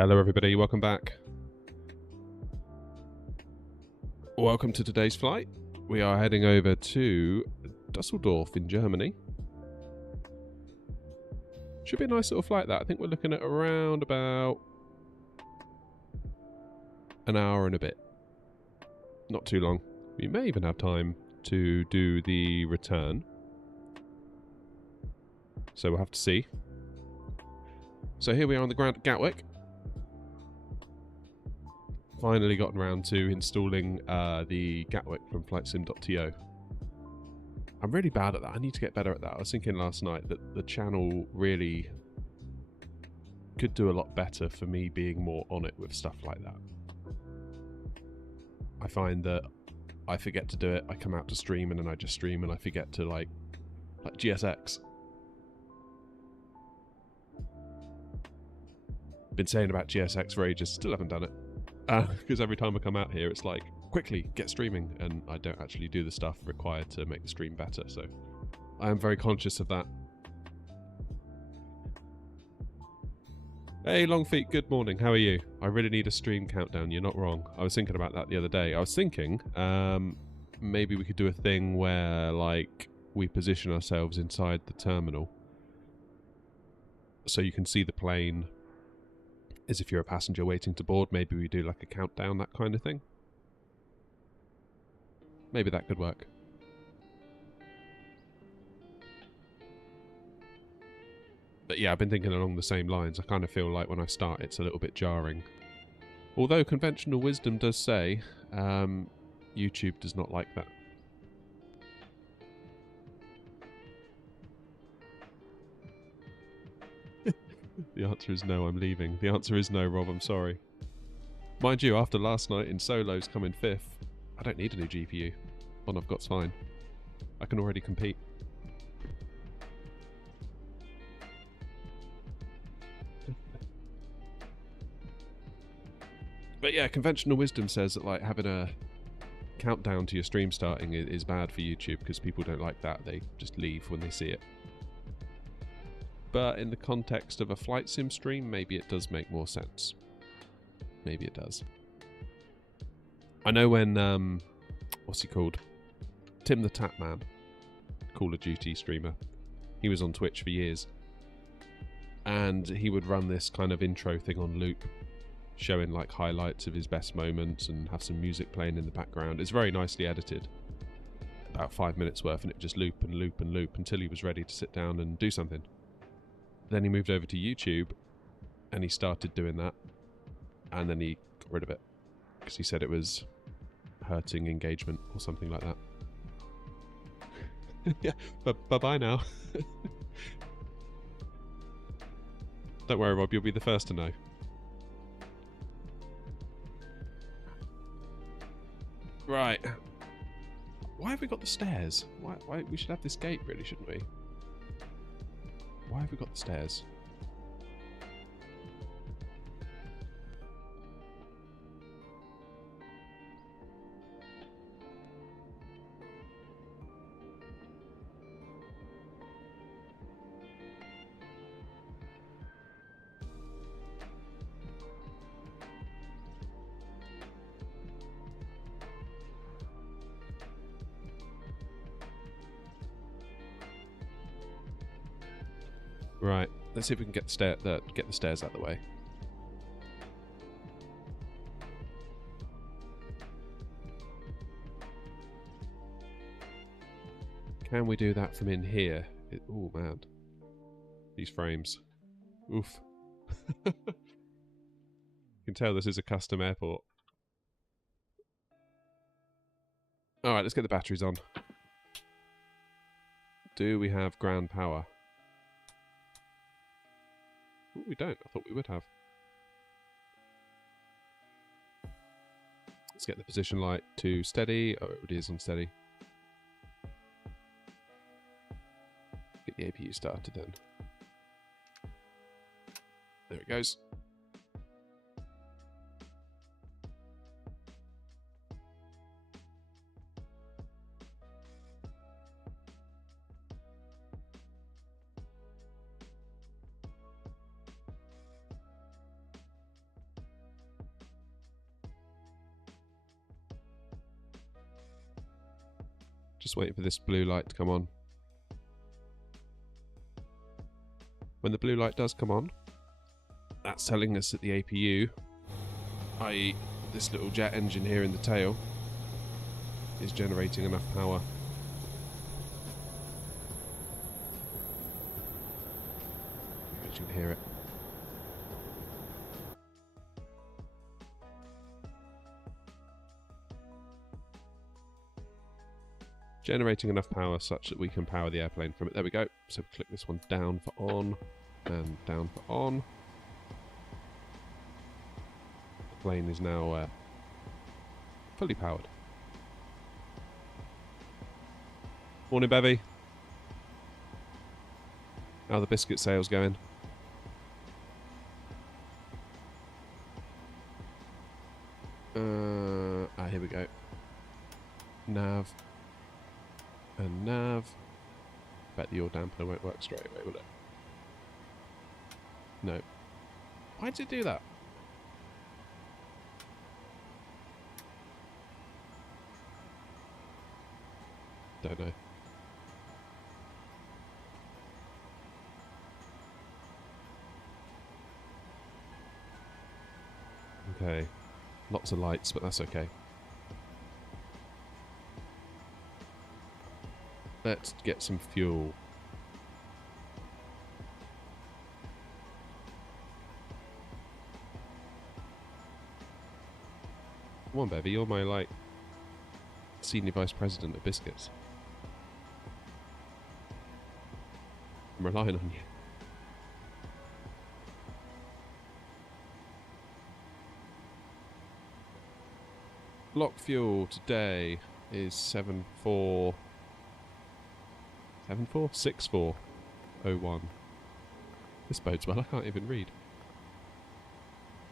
Hello everybody, welcome back. Welcome to today's flight. We are heading over to Düsseldorf in Germany. Should be a nice little flight that. I think we're looking at around about an hour and a bit. Not too long. We may even have time to do the return. So we'll have to see. So here we are on the ground at Gatwick. Finally gotten around to installing the Gatwick from flightsim.to. I'm really bad at that. I need to get better at that. I was thinking last night that the channel really could do a lot better for me being more on it with stuff like that. I find that I forget to do it. I come out to stream and then I just stream and I forget to like GSX. Been saying about GSX for ages, still haven't done it. Because every time I come out here, it's like, quickly, get streaming, and I don't actually do the stuff required to make the stream better, so I am very conscious of that. Hey, Longfeet, good morning, how are you? I really need a stream countdown, you're not wrong. I was thinking about that the other day. I was thinking, maybe we could do a thing where, like, we position ourselves inside the terminal, so you can see the plane as if you're a passenger waiting to board. Maybe we do like a countdown, that kind of thing. Maybe that could work. But yeah, I've been thinking along the same lines. I kind of feel like when I start it's a little bit jarring. Although conventional wisdom does say YouTube does not like that. The answer is no, I'm leaving. The answer is no, Rob, I'm sorry. Mind you, after last night in solos coming 5th, I don't need a new GPU. One I've got's fine. I can already compete. But yeah, conventional wisdom says that like having a countdown to your stream starting is bad for YouTube because people don't like that. They just leave when they see it. But in the context of a flight sim stream, maybe it does make more sense. Maybe it does. I know when, what's he called? Tim the Tatman, Call of Duty streamer. He was on Twitch for years. And he would run this kind of intro thing on loop, showing like highlights of his best moments and have some music playing in the background. It's very nicely edited. About 5 minutes worth, and it would just loop and loop and loop until he was ready to sit down and do something. Then he moved over to YouTube and he started doing that, and then he got rid of it because he said it was hurting engagement or something like that. Yeah, but bye-bye now. Don't worry, Rob, you'll be the first to know. Right. Why have we got the stairs? Why we should have this gate, really, shouldn't we? Why have we got the stairs? Right, let's see if we can get the stairs out of the way. Can we do that from in here? Oh man, these frames. Oof. You can tell this is a custom airport. Alright, let's get the batteries on. Do we have ground power? Ooh, we don't. I thought we would have. Let's get the position light to steady. Oh, it is on steady. Get the APU started then. There it goes. Just waiting for this blue light to come on. When the blue light does come on, that's telling us that the APU, i.e. this little jet engine here in the tail, is generating enough power. You can hear it. Generating enough power such that we can power the airplane from it. There we go. So click this one down for on and down for on. The plane is now fully powered. Morning, Bevy. How are the biscuit sales going? Here we go. Nav. And nav. Bet the yaw dampener won't work straight away, will it? No. Why did it do that? Don't know. Okay. Lots of lights, but that's okay. Let's get some fuel. Come on, Bevy, you're my, like, senior vice president of biscuits. I'm relying on you. Block fuel today is 6401. This bodes well, I can't even read.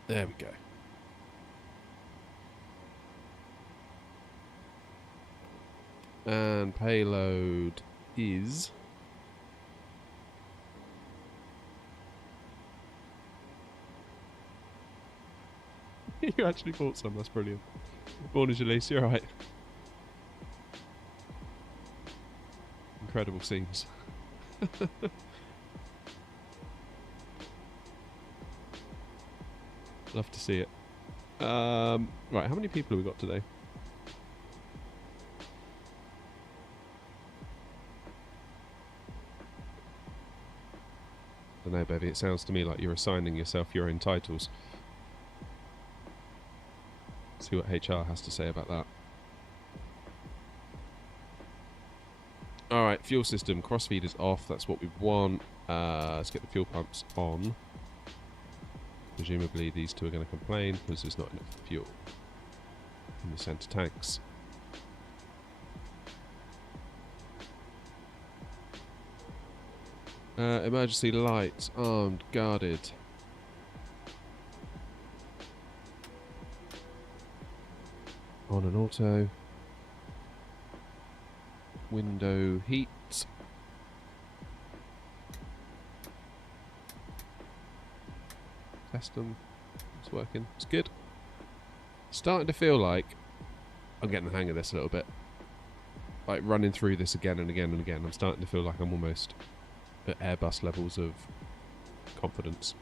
There we go. And payload is... You actually bought some, that's brilliant. Morning, Jalise, you're right. Incredible scenes. Love to see it. Right, how many people have we got today? I don't know, Bevy, it sounds to me like you're assigning yourself your own titles. See what HR has to say about that. Alright, fuel system, crossfeed is off, that's what we want. Let's get the fuel pumps on. Presumably these two are going to complain because there's not enough fuel in the centre tanks. Emergency lights, armed, guarded. On an auto. Window heat. Test them. It's working. It's good. Starting to feel like I'm getting the hang of this a little bit. Like running through this again and again and again. I'm starting to feel like I'm almost at Airbus levels of confidence.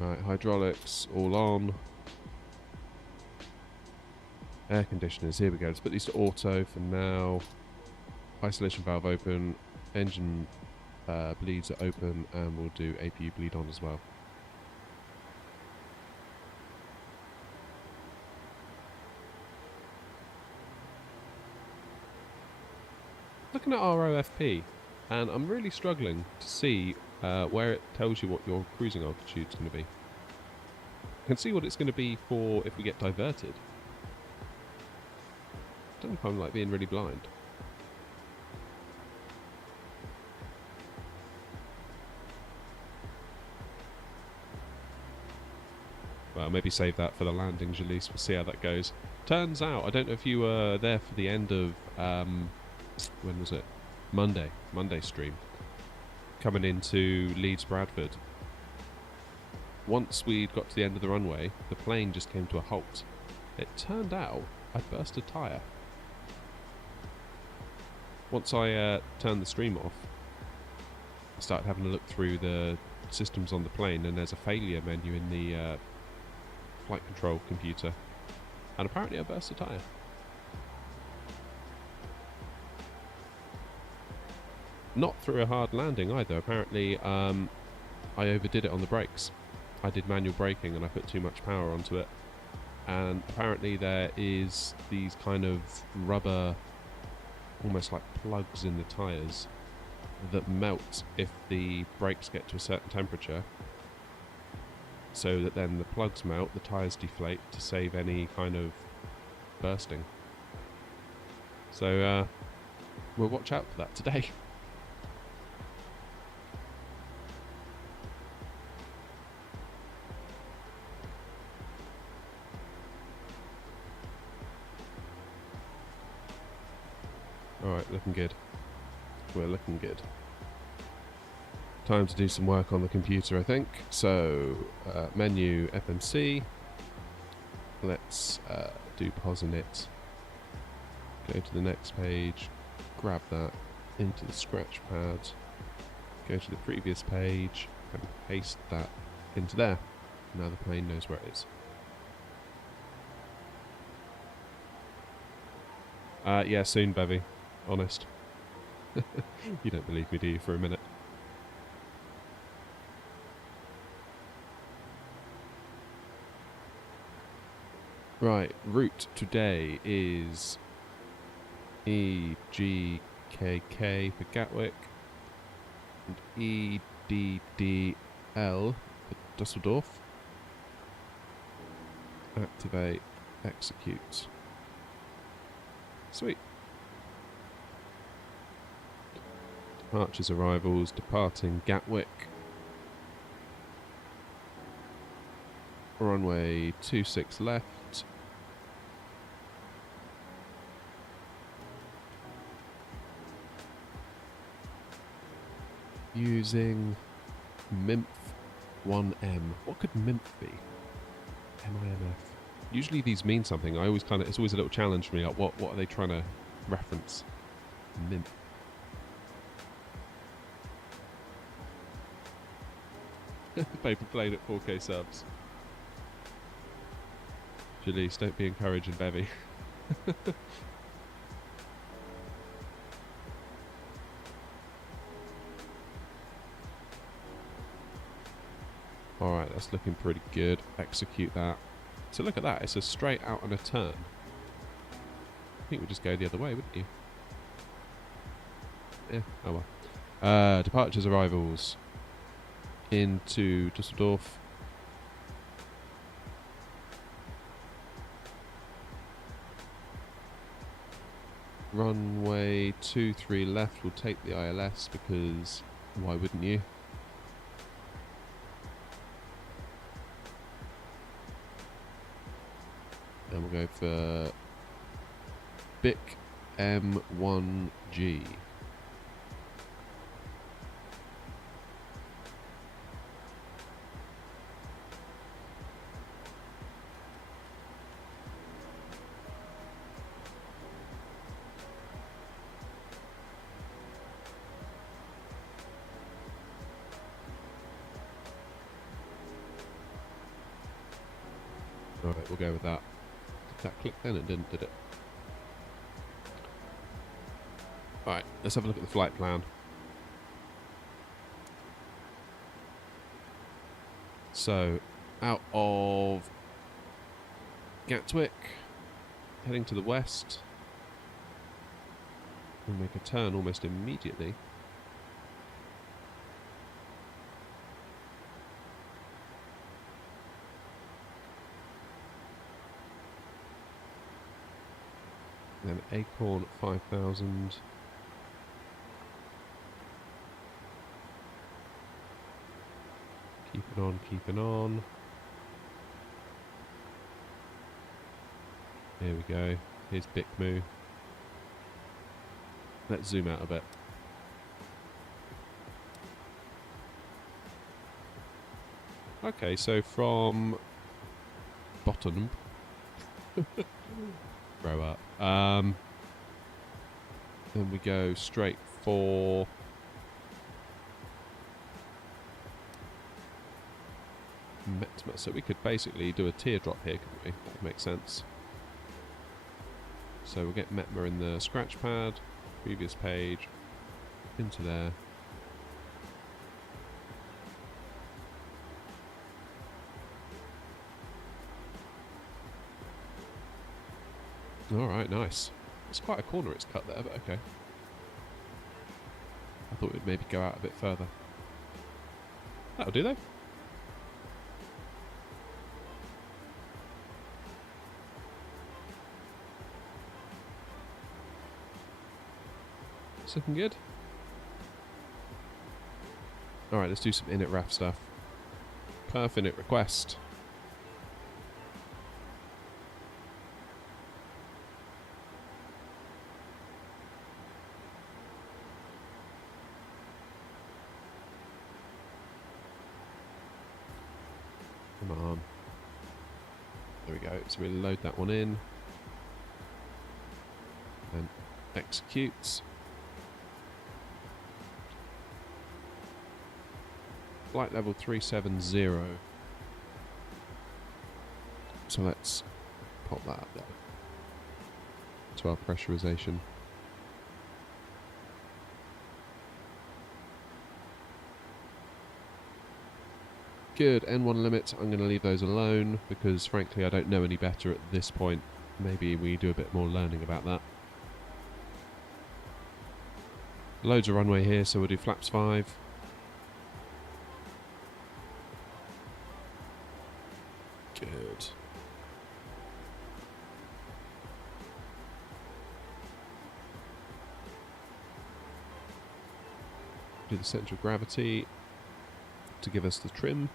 Alright, hydraulics all on. Air conditioners, here we go. Let's put these to auto for now. Isolation valve open. Engine bleeds are open, and we'll do APU bleed on as well. Looking at ROFP, and I'm really struggling to see where it tells you what your cruising altitude is going to be. I can see what it's going to be for if we get diverted. I don't know if I'm like being really blind. Well, maybe save that for the landing, Jalise. We'll see how that goes. Turns out, I don't know if you were there for the end of, when was it? Monday stream. Coming into Leeds Bradford. once we'd got to the end of the runway, the plane just came to a halt. It turned out I'd burst a tyre. Once I turned the stream off, I started having a look through the systems on the plane, and there's a failure menu in the flight control computer, and apparently I burst a tyre. Not through a hard landing either. Apparently I overdid it on the brakes. I did manual braking and I put too much power onto it, and apparently there is these kind of rubber, almost like plugs in the tyres, that melt if the brakes get to a certain temperature, so that then the plugs melt, the tyres deflate to save any kind of bursting. So we'll watch out for that today. Alright, looking good. We're looking good. Time to do some work on the computer, I think. So, menu FMC. Let's do pause in it. Go to the next page. Grab that into the scratch pad. Go to the previous page and paste that into there. Now the plane knows where it is. Yeah, soon, Bevy. Honest. You don't believe me, do you, for a minute? Right, route today is EGKK for Gatwick and EDDL for Düsseldorf. Activate, execute. Sweet. Departures, arrivals, departing Gatwick. Runway 26 left. Using MIMF 1M. What could MIMF be? MIMF. Usually these mean something. I always it's always a little challenge for me. Like, what are they trying to reference? MIMF. Paper plane at 4K subs. Jaleese, don't be encouraging Bevy. Alright, that's looking pretty good. Execute that. So look at that, it's a straight out and a turn. I think we'd just go the other way, wouldn't you? Yeah, oh well. Departures, arrivals. Into Düsseldorf. Runway 23 left, we'll take the ILS because why wouldn't you? And we'll go for BIC M1G. Alright, we'll go with that. Did that click then? It didn't, did it? Alright, let's have a look at the flight plan. So, out of Gatwick, heading to the west. We'll make a turn almost immediately. Then Acorn 5000. Keeping on, keeping on. Here we go. Here's Bikmu. Let's zoom out a bit. Okay, so from bottom, grow up. Then we go straight for Metma. So we could basically do a teardrop here, couldn't we? That would make sense. So we'll get Metma in the scratch pad, previous page, into there. Alright, nice. It's quite a corner it's cut there, but okay. I thought it would maybe go out a bit further. That'll do though. It's looking good. Alright, let's do some init RAF stuff. Perf init request. Come on. There we go. So we'll load that one in. And executes. Flight level 370. So let's pop that up there. 12 pressurization. Good, N1 limits, I'm going to leave those alone because frankly I don't know any better at this point. Maybe we do a bit more learning about that. Loads of runway here, so we'll do flaps 5. Good. Do the centre of gravity to give us the trim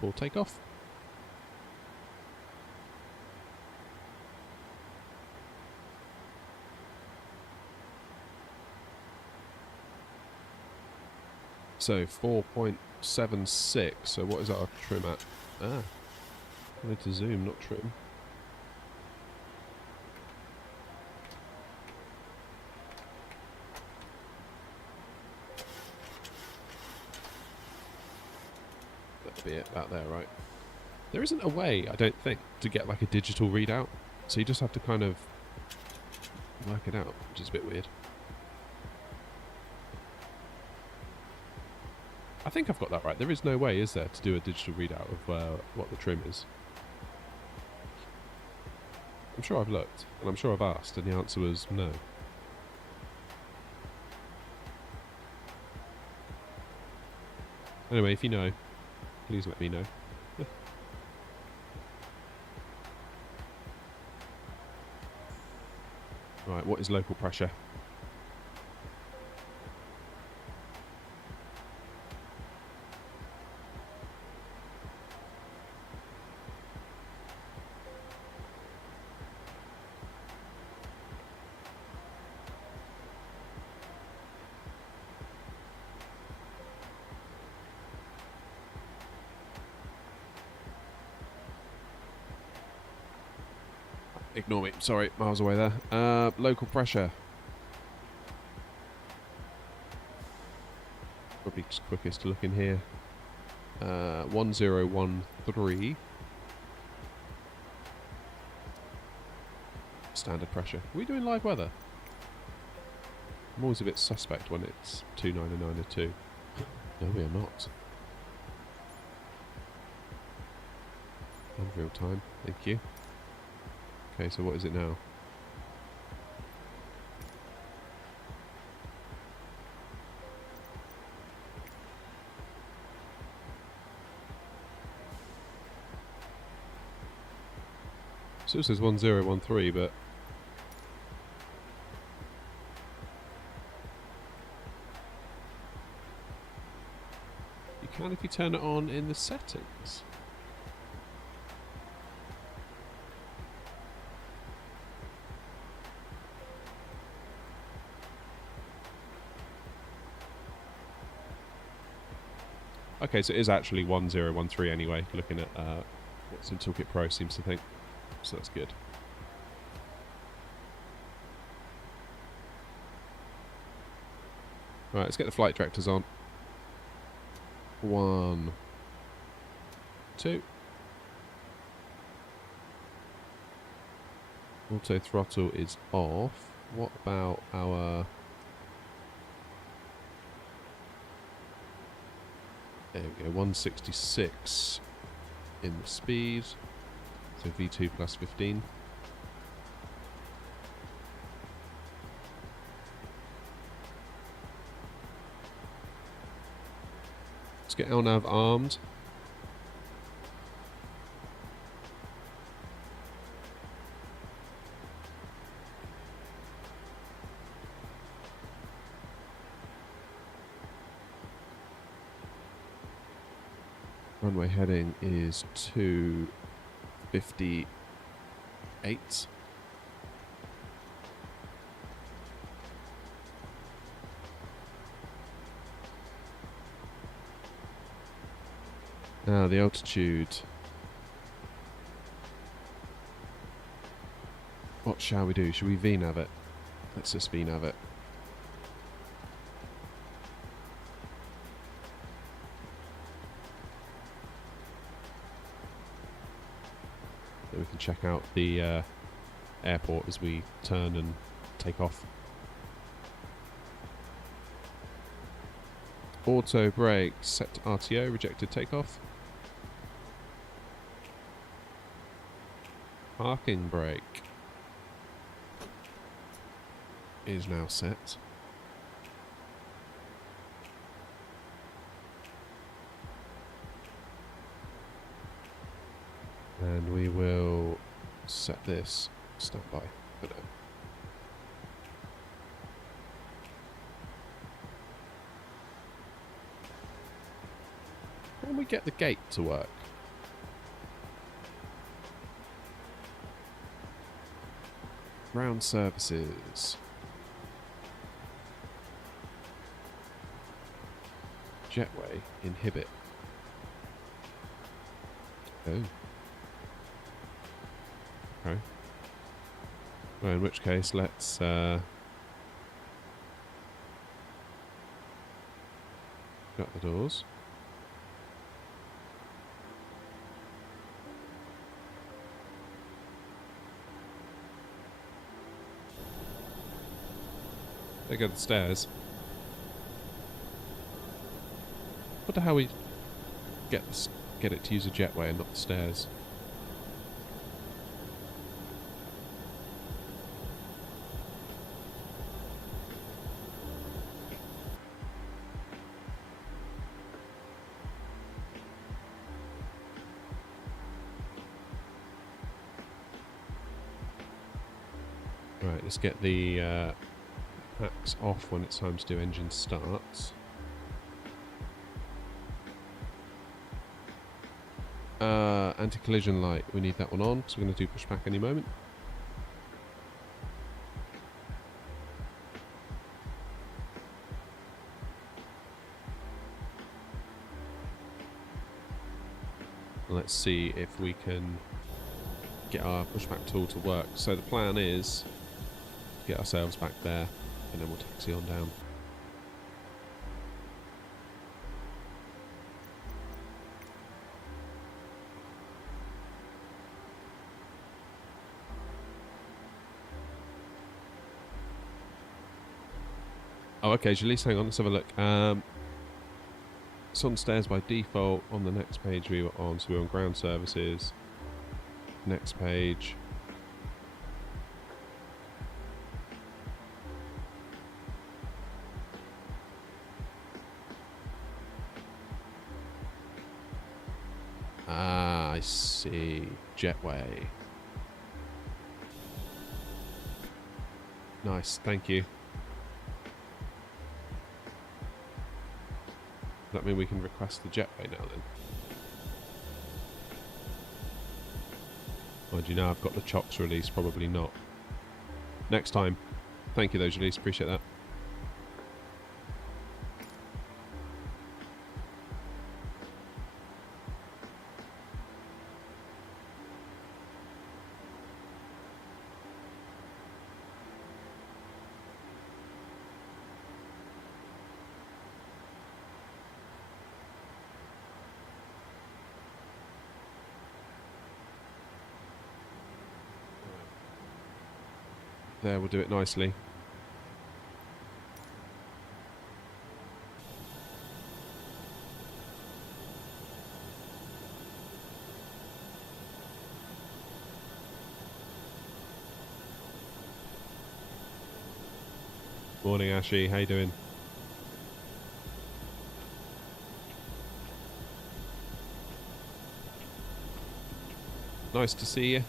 for takeoff. So 4.76. So what is our trim at? Ah, I need to zoom, not trim. That'll be it, about there, right? There isn't a way, I don't think, to get like a digital readout. So you just have to kind of work it out, which is a bit weird. I think I've got that right. There is no way, is there, to do a digital readout of what the trim is? I'm sure I've looked, and I'm sure I've asked, and the answer was no. Anyway, if you know, please let me know. Right, what is local pressure? Ignore me, sorry, miles away there. Local pressure. Probably just quickest to look in here. 1013. Standard pressure. Are we doing live weather? I'm always a bit suspect when it's 29902. No, we are not. And real time, thank you. Okay, so what is it now? So it says 1013, but you can if you turn it on in the settings. Okay, so it is actually 1013 anyway, looking at what SimToolkit Pro seems to think. So that's good. Right, let's get the flight directors on. 1, 2. Auto throttle is off. What about our... There we go, 166 in the speed. So V2 plus 15. Let's get LNAV armed. Runway heading is 258. Now the altitude. What shall we do? Should we VNAV it? Let's just VNAV it. Then we can check out the airport as we turn and take off. Auto brake set to RTO, rejected takeoff. Parking brake is now set. And we will set this standby for now. Can we get the gate to work? Ground services. Jetway inhibit. Oh. Okay. Well, in which case, let's shut the doors. They go to the stairs. What the hell we get it to use a jetway and not the stairs? Right, let's get the packs off when it's time to do engine starts. Anti-collision light, we need that one on, so we're going to do pushback any moment. Let's see if we can get our pushback tool to work. So the plan is to get ourselves back there and then we'll taxi on down. Oh, okay, Jalise, hang on, let's have a look. It's on stairs by default. On the next page we were on, so we were on ground services. Next page. Ah, I see. Jetway. Nice, thank you. Does that mean we can request the jetway now then? Or do you know I've got the chocks released? Probably not. Next time. Thank you though, Jalise. Appreciate that. There, we'll do it nicely. Morning, Ashy. How you doing? Nice to see you.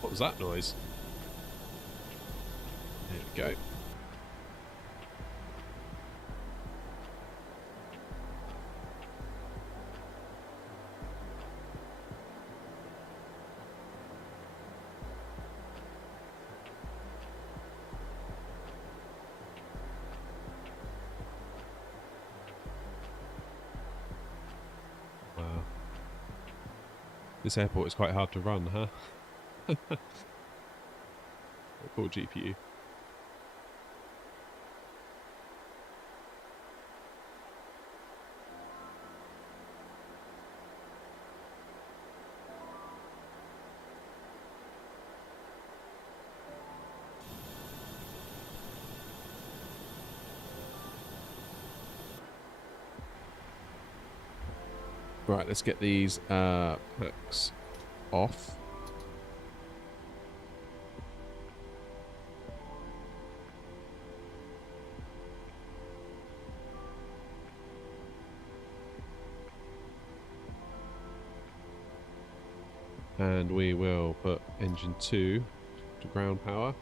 What was that noise? There we go. Wow. This airport is quite hard to run, huh? Poor GPU. Right, let's get these packs off. And we will put engine 2 to ground power,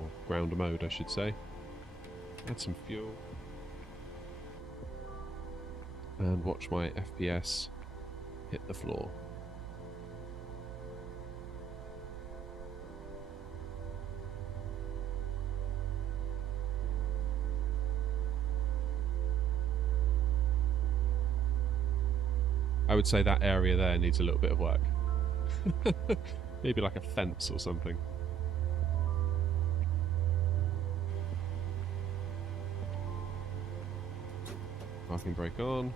or ground mode I should say. Add some fuel. And watch my FPS hit the floor. I would say that area there needs a little bit of work. Maybe like a fence or something. Parking brake on.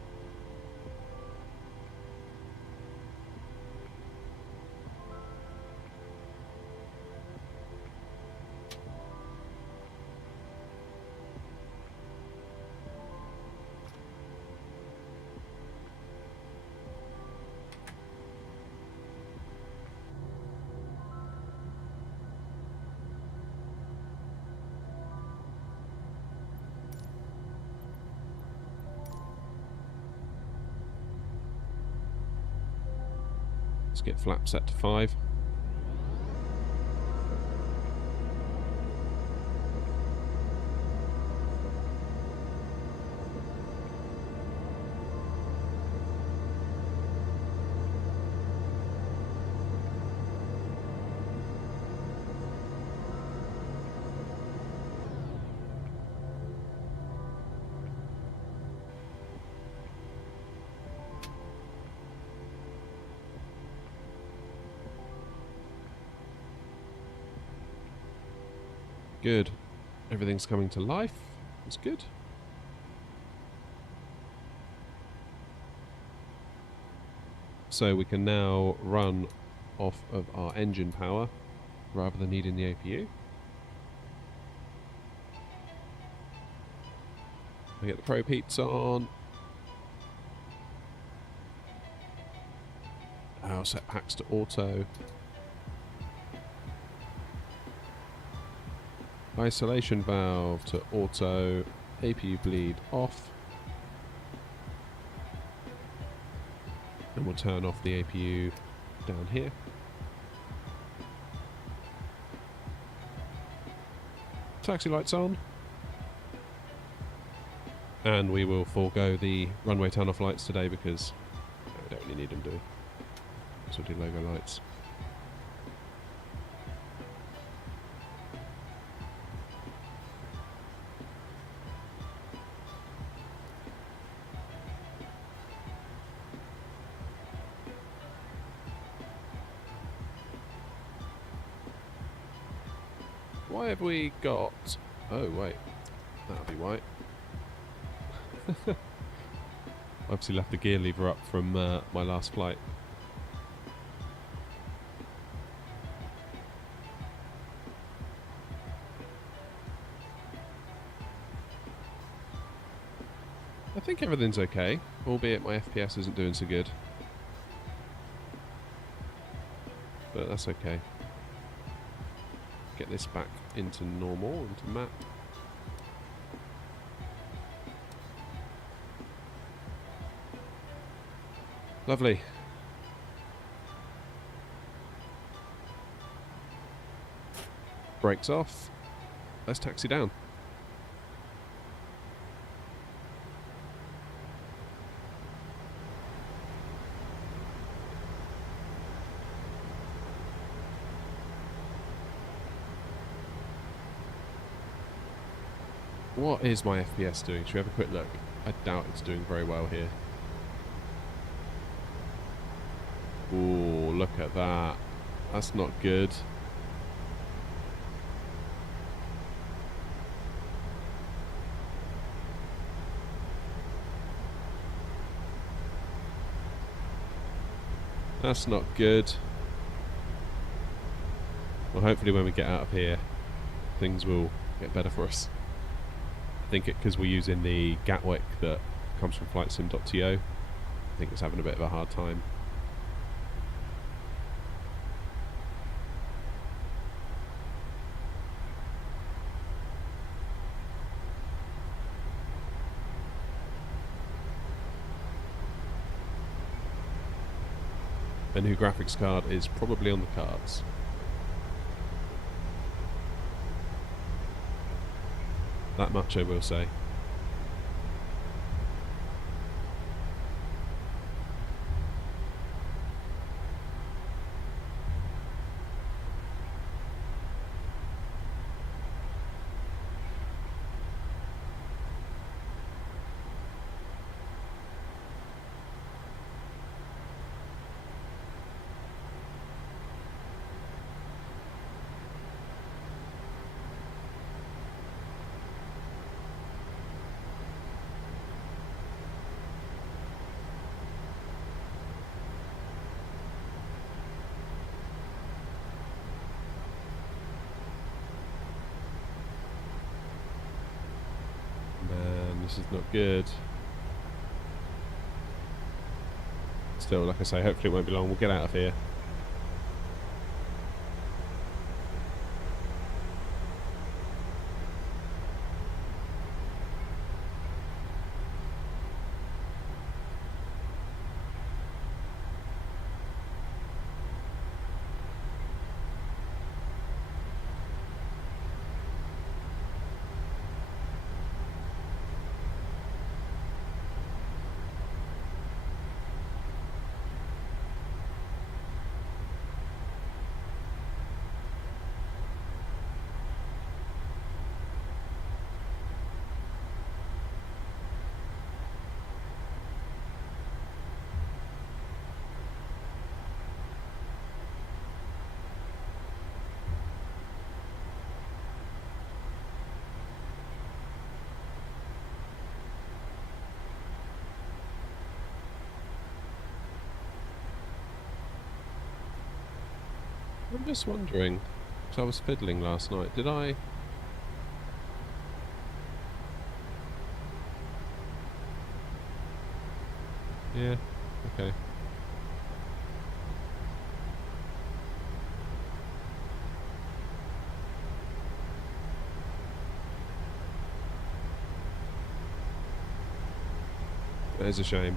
Let's get flap set to 5. Good. Everything's coming to life. That's good. So we can now run off of our engine power rather than needing the APU. I get the probe heats on. I'll set packs to auto. Isolation valve to auto, APU bleed off. And we'll turn off the APU down here. Taxi lights on. And we will forego the runway tunnel flights today because we don't really need them, do we? So we'll do logo lights. Why have we got... Oh, wait. That'll be white. Obviously left the gear lever up from my last flight. I think everything's okay, albeit my FPS isn't doing so good. But that's okay. Get this back into normal, into map. Lovely. Brakes off. Let's taxi down. What is my FPS doing? Should we have a quick look? I doubt it's doing very well here. Ooh, look at that. That's not good. That's not good. Well, hopefully when we get out of here, things will get better for us. I think because we're using the Gatwick that comes from flightsim.to, I think it's having a bit of a hard time. A new graphics card is probably on the cards. That much I will say. This is not good. Still, like I say, hopefully it won't be long. We'll get out of here. I'm just wondering, because I was fiddling last night, did I... Yeah, okay. That is a shame.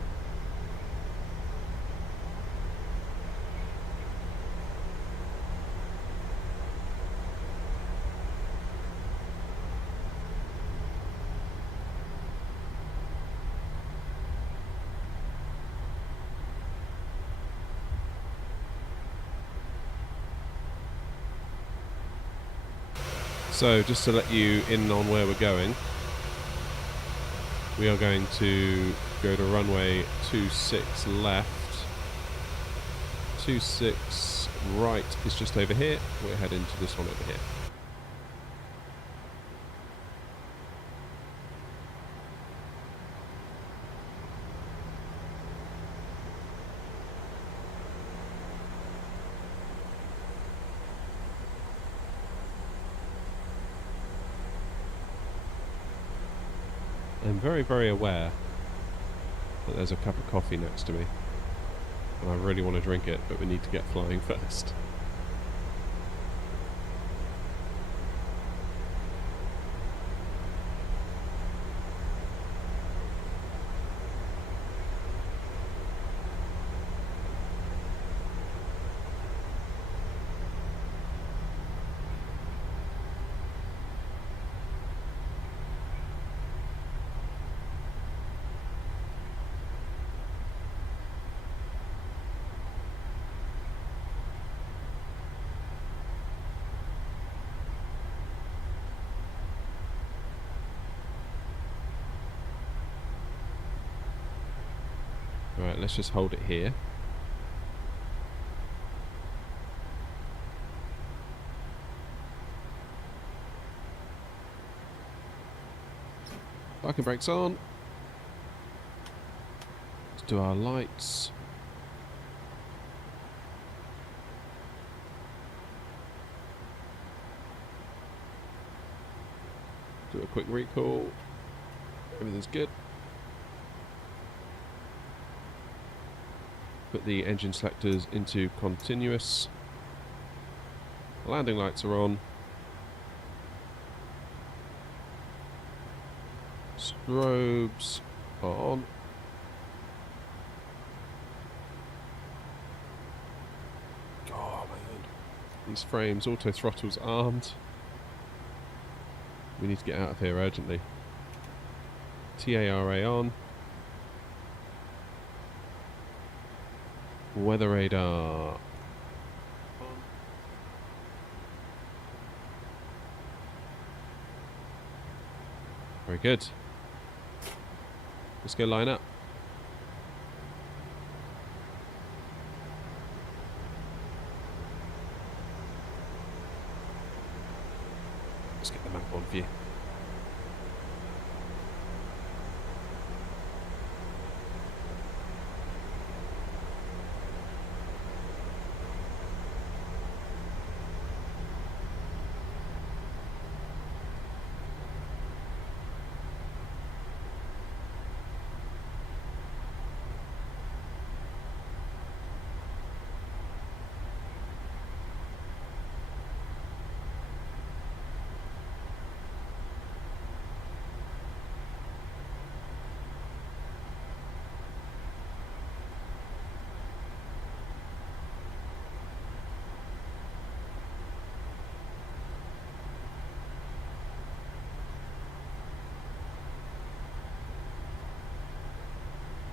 So, just to let you in on where we're going, we are going to go to runway 26 left. 26 right is just over here. We're heading to this one over here. I'm very, very aware that there's a cup of coffee next to me, and I really want to drink it, but we need to get flying first. Alright, let's just hold it here. Parking brakes on. Let's do our lights. Do a quick recall. Everything's good. Put the engine selectors into continuous. Landing lights are on. Strobes are on. Oh man. These frames, auto throttles armed. We need to get out of here urgently. TARA on. Weather radar. Very good. Let's go line up. Let's get the map on for you.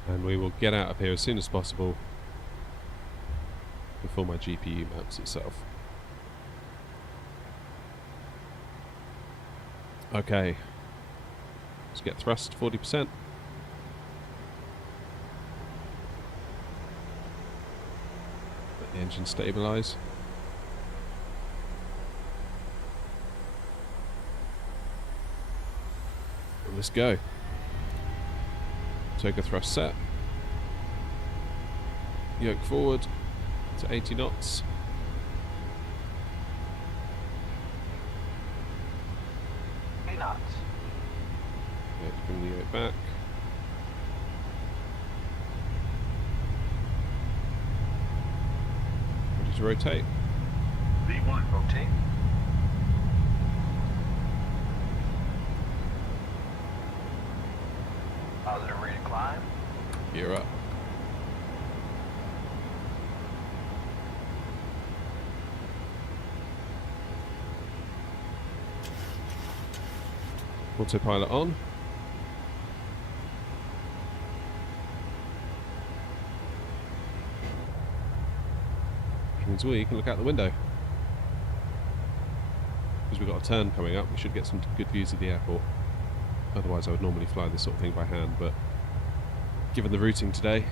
And we will get out of here as soon as possible before my GPU mounts itself. Okay, let's get thrust 40%. Let the engine stabilize. And let's go. Take a thrust set. Yoke forward to 80 knots. Knots. Let's bring the yoke back. Ready to rotate. V1 rotate. Positive rate of climb. Gear up. Autopilot on. Which means we can look out the window. because we've got a turn coming up, we should get some good views of the airport. Otherwise I would normally fly this sort of thing by hand, but given the routing today,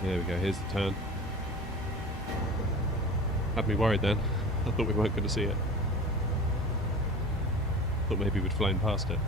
there we go, here's the turn. Had me worried then. I thought we weren't going to see it. Thought maybe we'd flown past it.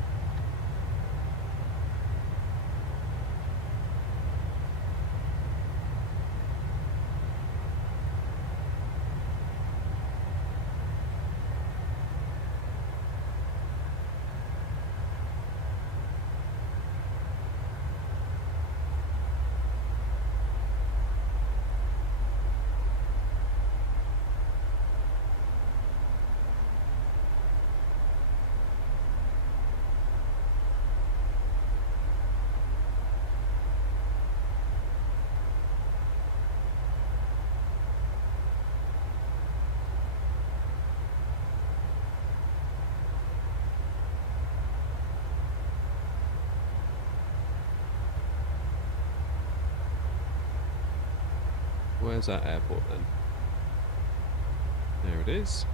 Where's that airport then? There it is.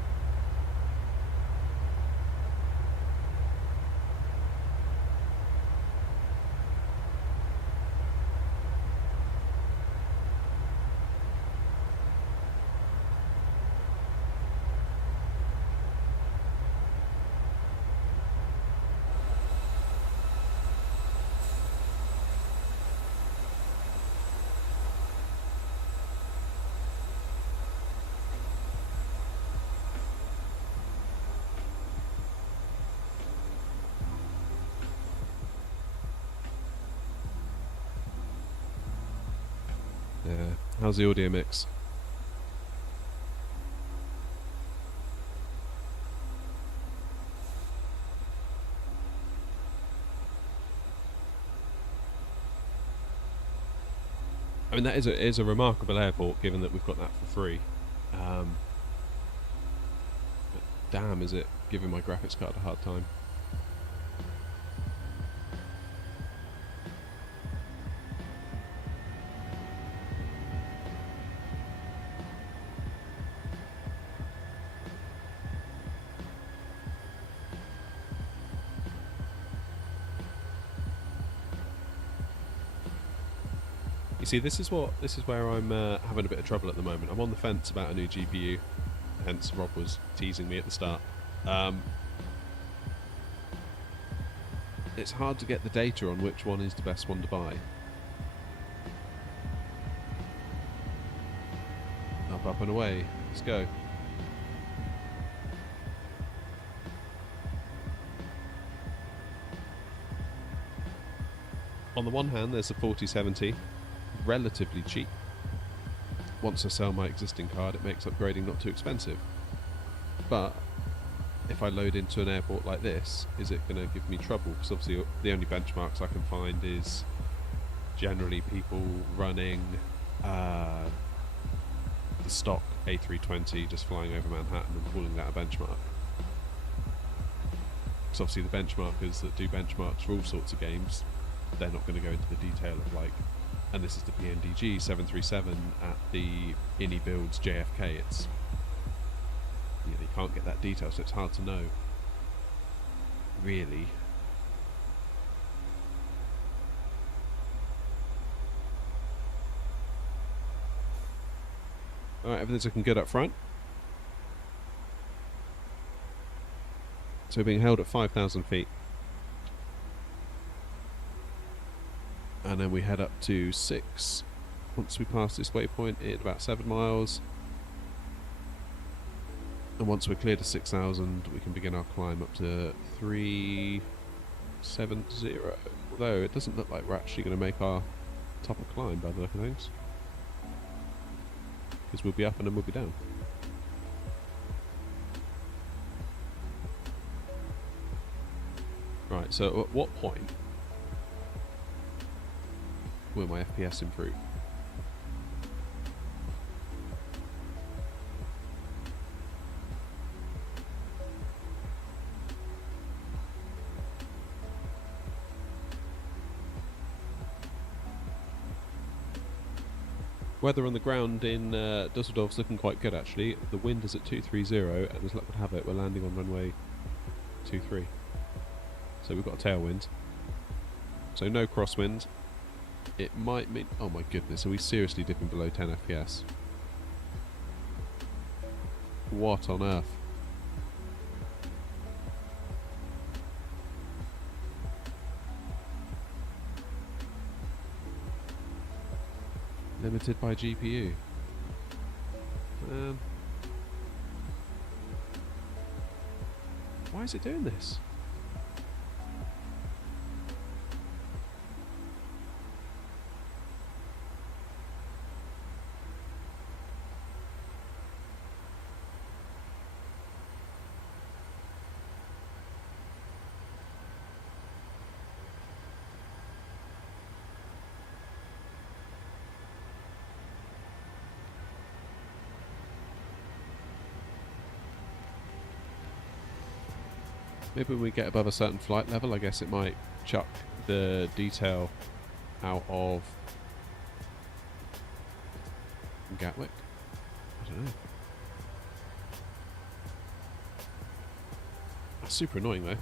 Yeah. How's the audio mix? I mean, that is a remarkable airport, given that we've got that for free. But damn, is it giving my graphics card a hard time. You see, this is where I'm having a bit of trouble at the moment. I'm on the fence about a new GPU, hence Rob was teasing me at the start. It's hard to get the data on which one is the best one to buy. Up and away. Let's go. On the one hand, there's the 4070. Relatively cheap. Once I sell my existing card, it makes upgrading not too expensive. But if I load into an airport like this, is it going to give me trouble? Because obviously the only benchmarks I can find is generally people running the stock A320 just flying over Manhattan and calling that a benchmark. Because obviously the benchmarkers that do benchmarks for all sorts of games, they're not going to go into the detail of like, and this is the PMDG 737 at the INI builds JFK. It's, you know, you can't get that detail, so it's hard to know really. Alright, everything's looking good up front. So we're being held at 5,000 feet. And then we head up to 6 once we pass this waypoint in about 7 miles. And once we're cleared of 6,000, we can begin our climb up to 370. Although it doesn't look like we're actually going to make our top of climb by the look of things. Because we'll be up and then we'll be down. Right, so at what point will my FPS improve? Weather on the ground in Düsseldorf is looking quite good actually. The wind is at 230 and as luck would have it, we're landing on runway 23. So we've got a tailwind. So no crosswind. It might mean... Oh my goodness, are we seriously dipping below 10 FPS? What on earth? Limited by GPU. Why is it doing this? Maybe when we get above a certain flight level, I guess it might chuck the detail out of Gatwick. I don't know. That's super annoying though.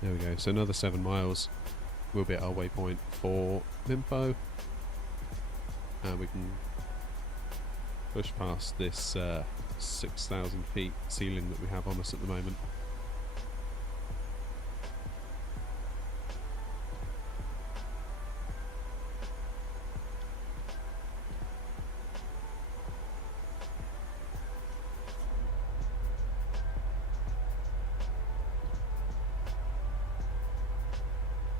There we go, so another 7 miles will be at our waypoint for Mimpo, and we can push past this 6,000 feet ceiling that we have on us at the moment.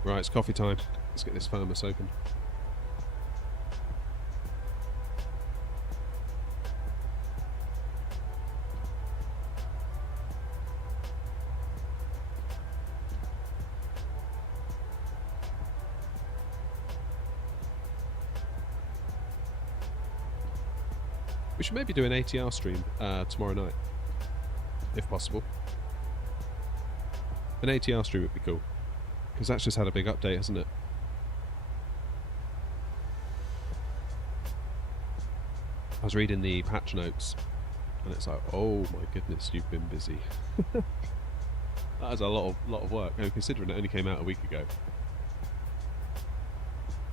Right, it's coffee time. Let's get this thermos open. We should maybe do an ATR stream tomorrow night, if possible. An ATR stream would be cool. Because that's just had a big update, hasn't it? I was reading the patch notes, and it's like, oh my goodness, you've been busy. That is a lot of work. And considering it only came out a week ago.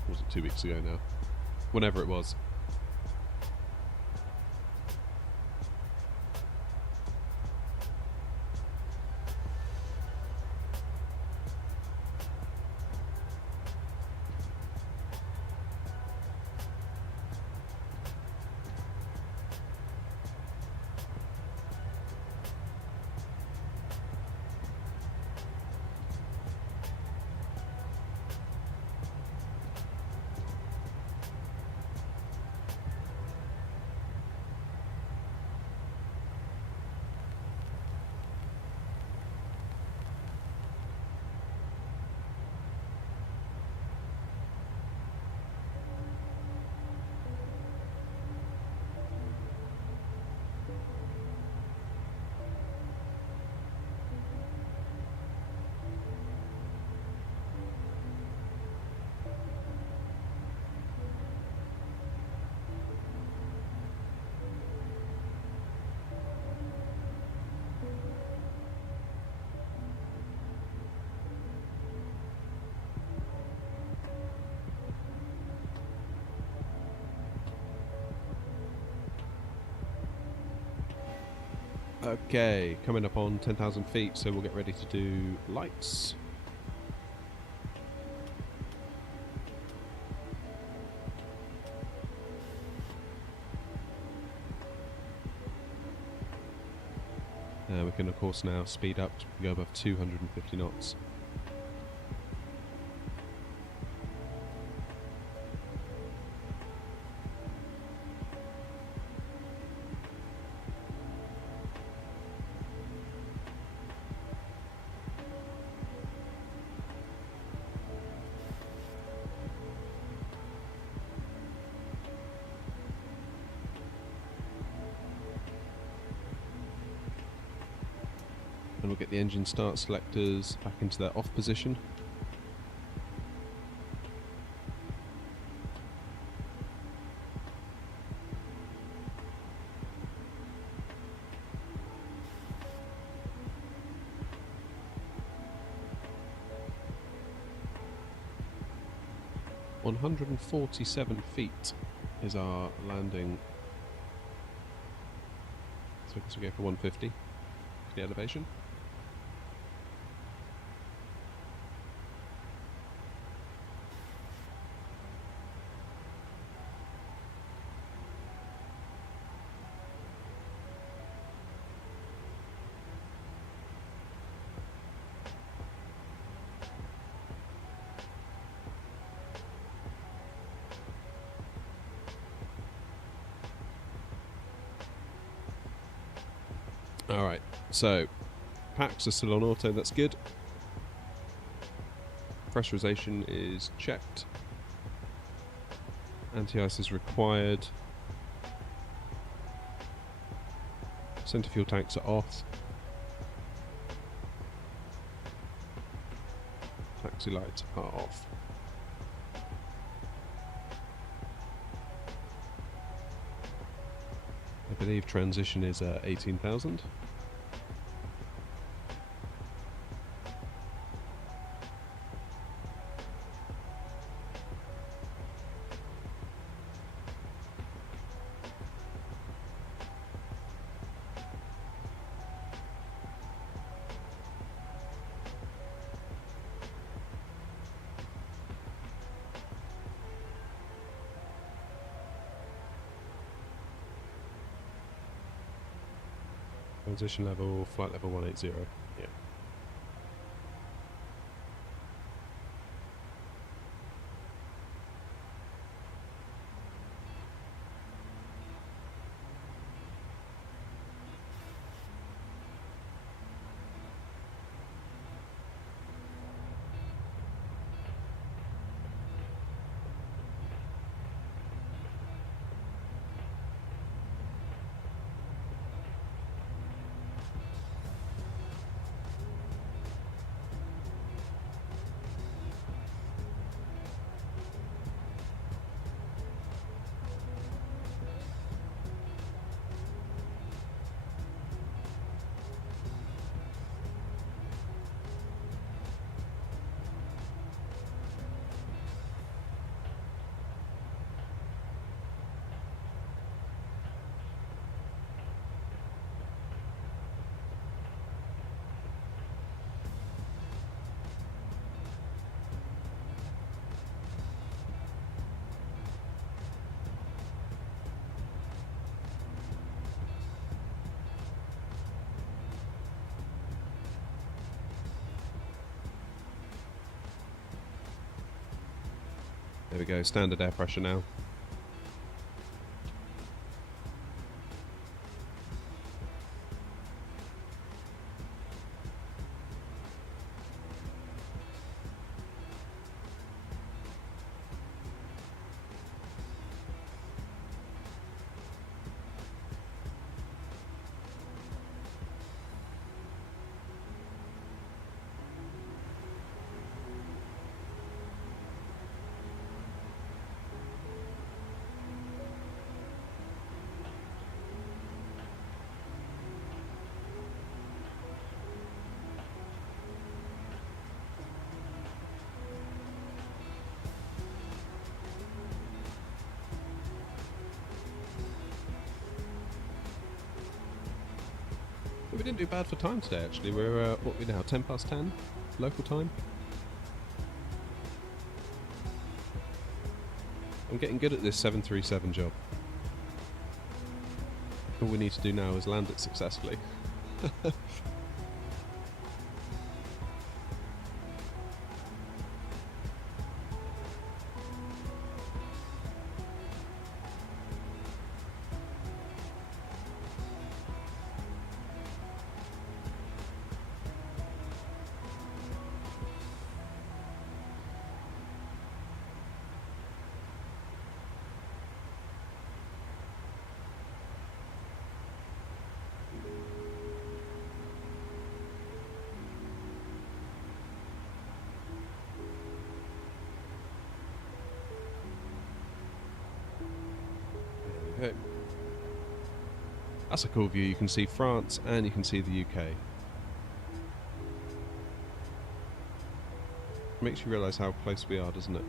Or was it 2 weeks ago now? Whenever it was. Okay, coming up on 10,000 feet, so we'll get ready to do lights. We can of course now speed up to go above 250 knots. And we'll get the engine start selectors back into their off position. "147 feet is our landing, so I guess we go for 150 for the elevation. Alright, so packs are still on auto, that's good. Pressurization is checked. Anti-ice is required. Centre fuel tanks are off. Taxi lights are off. I believe transition is 18,000. Transition level, flight level 180. Yeah. There we go, standard air pressure now. We didn't do bad for time today, actually. We're, what are we now, 10 past 10? Local time? I'm getting good at this 737 job. All we need to do now is land it successfully. That's a cool view. You can see France and you can see the UK. Makes you realise how close we are, doesn't it?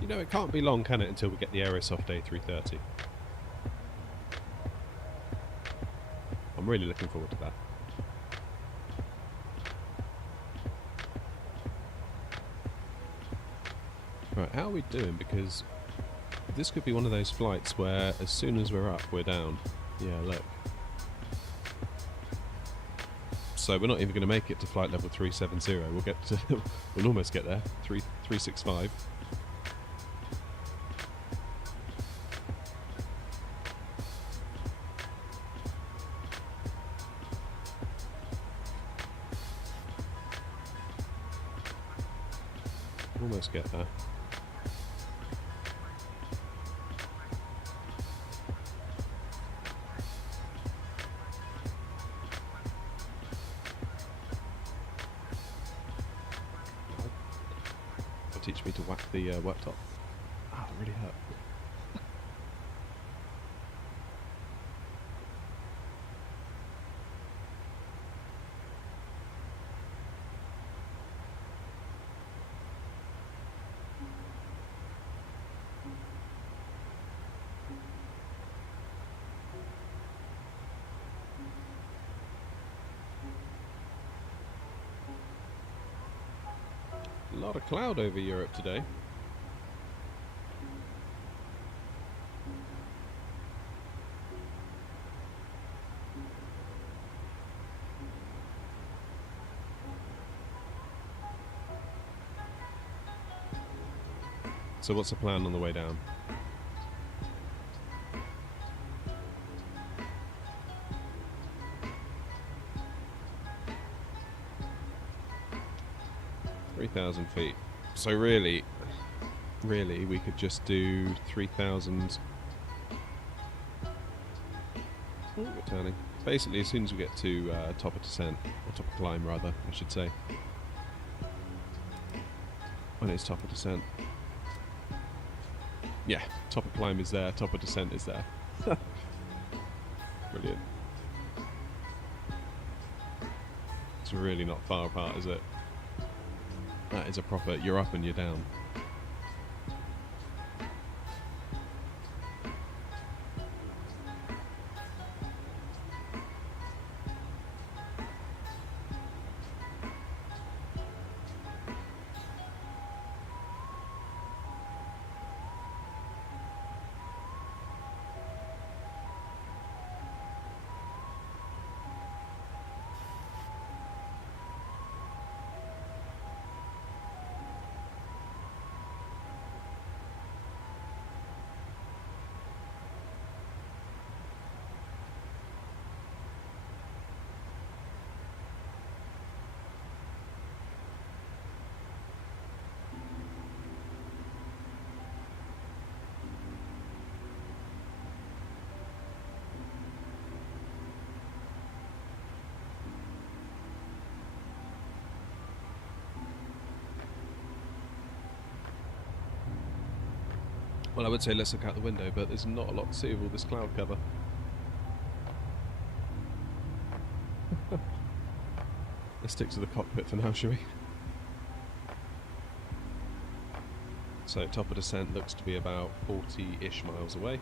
You know, it can't be long, can it, until we get the Aerosoft A330. I'm really looking forward to that. Right, how are we doing? Because this could be one of those flights where as soon as we're up, we're down. Yeah, look. So we're not even going to make it to flight level 370. We'll get to, we'll almost get there. 365. Almost get there. Teach me to whack the worktop. Ah, it really hurt. A lot of cloud over Europe today. So what's the plan on the way down? 3,000 feet. So really, we could just do 3,000. Oh, we're turning. Basically, as soon as we get to top of descent, or top of climb rather, I should say. When it's top of descent. Yeah, top of climb is there, top of descent is there. Brilliant. It's really not far apart, is it? That is a proper, you're up and you're down. Well, I would say let's look out the window, but there's not a lot to see with all this cloud cover. Let's stick to the cockpit for now, shall we? So top of descent looks to be about 40-ish miles away.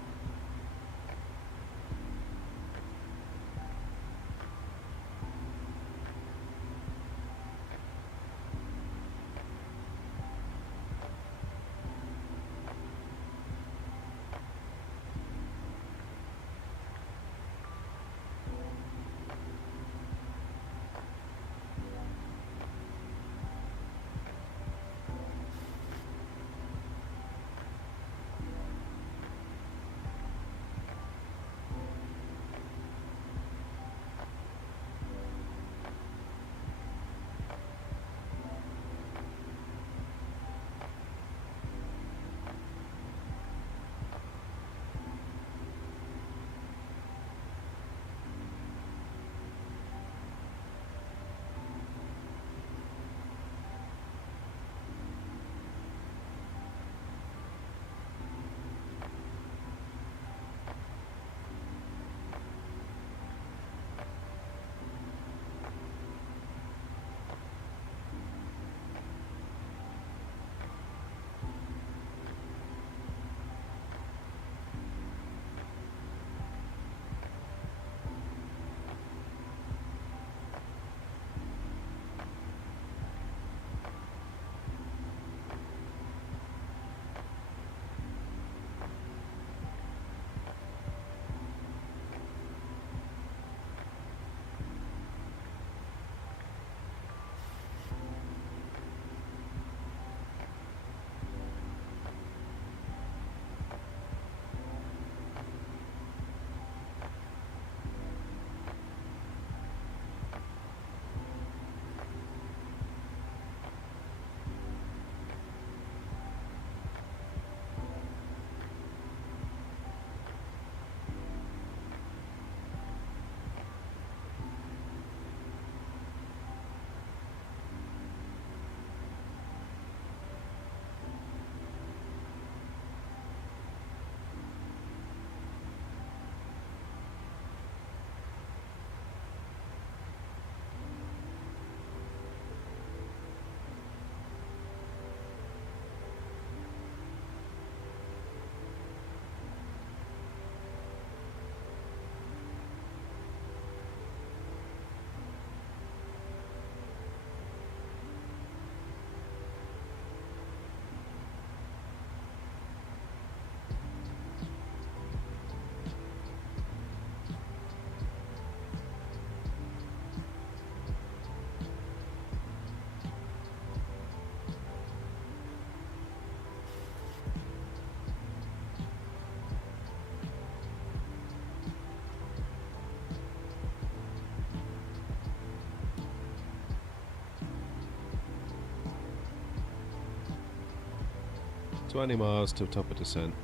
20 miles to top of descent.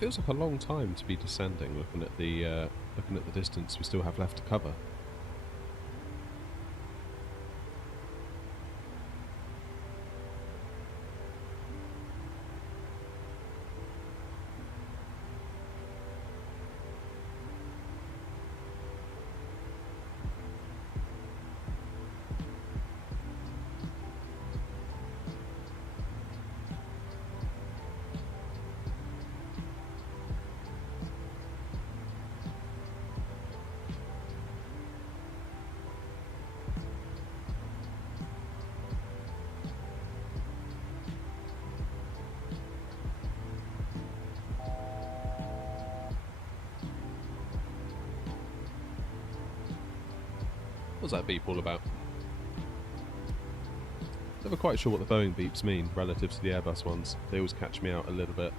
Feels like a long time to be descending, looking at the distance we still have left to cover. What's that beep all about? Never quite sure what the Boeing beeps mean relative to the Airbus ones. They always catch me out a little bit.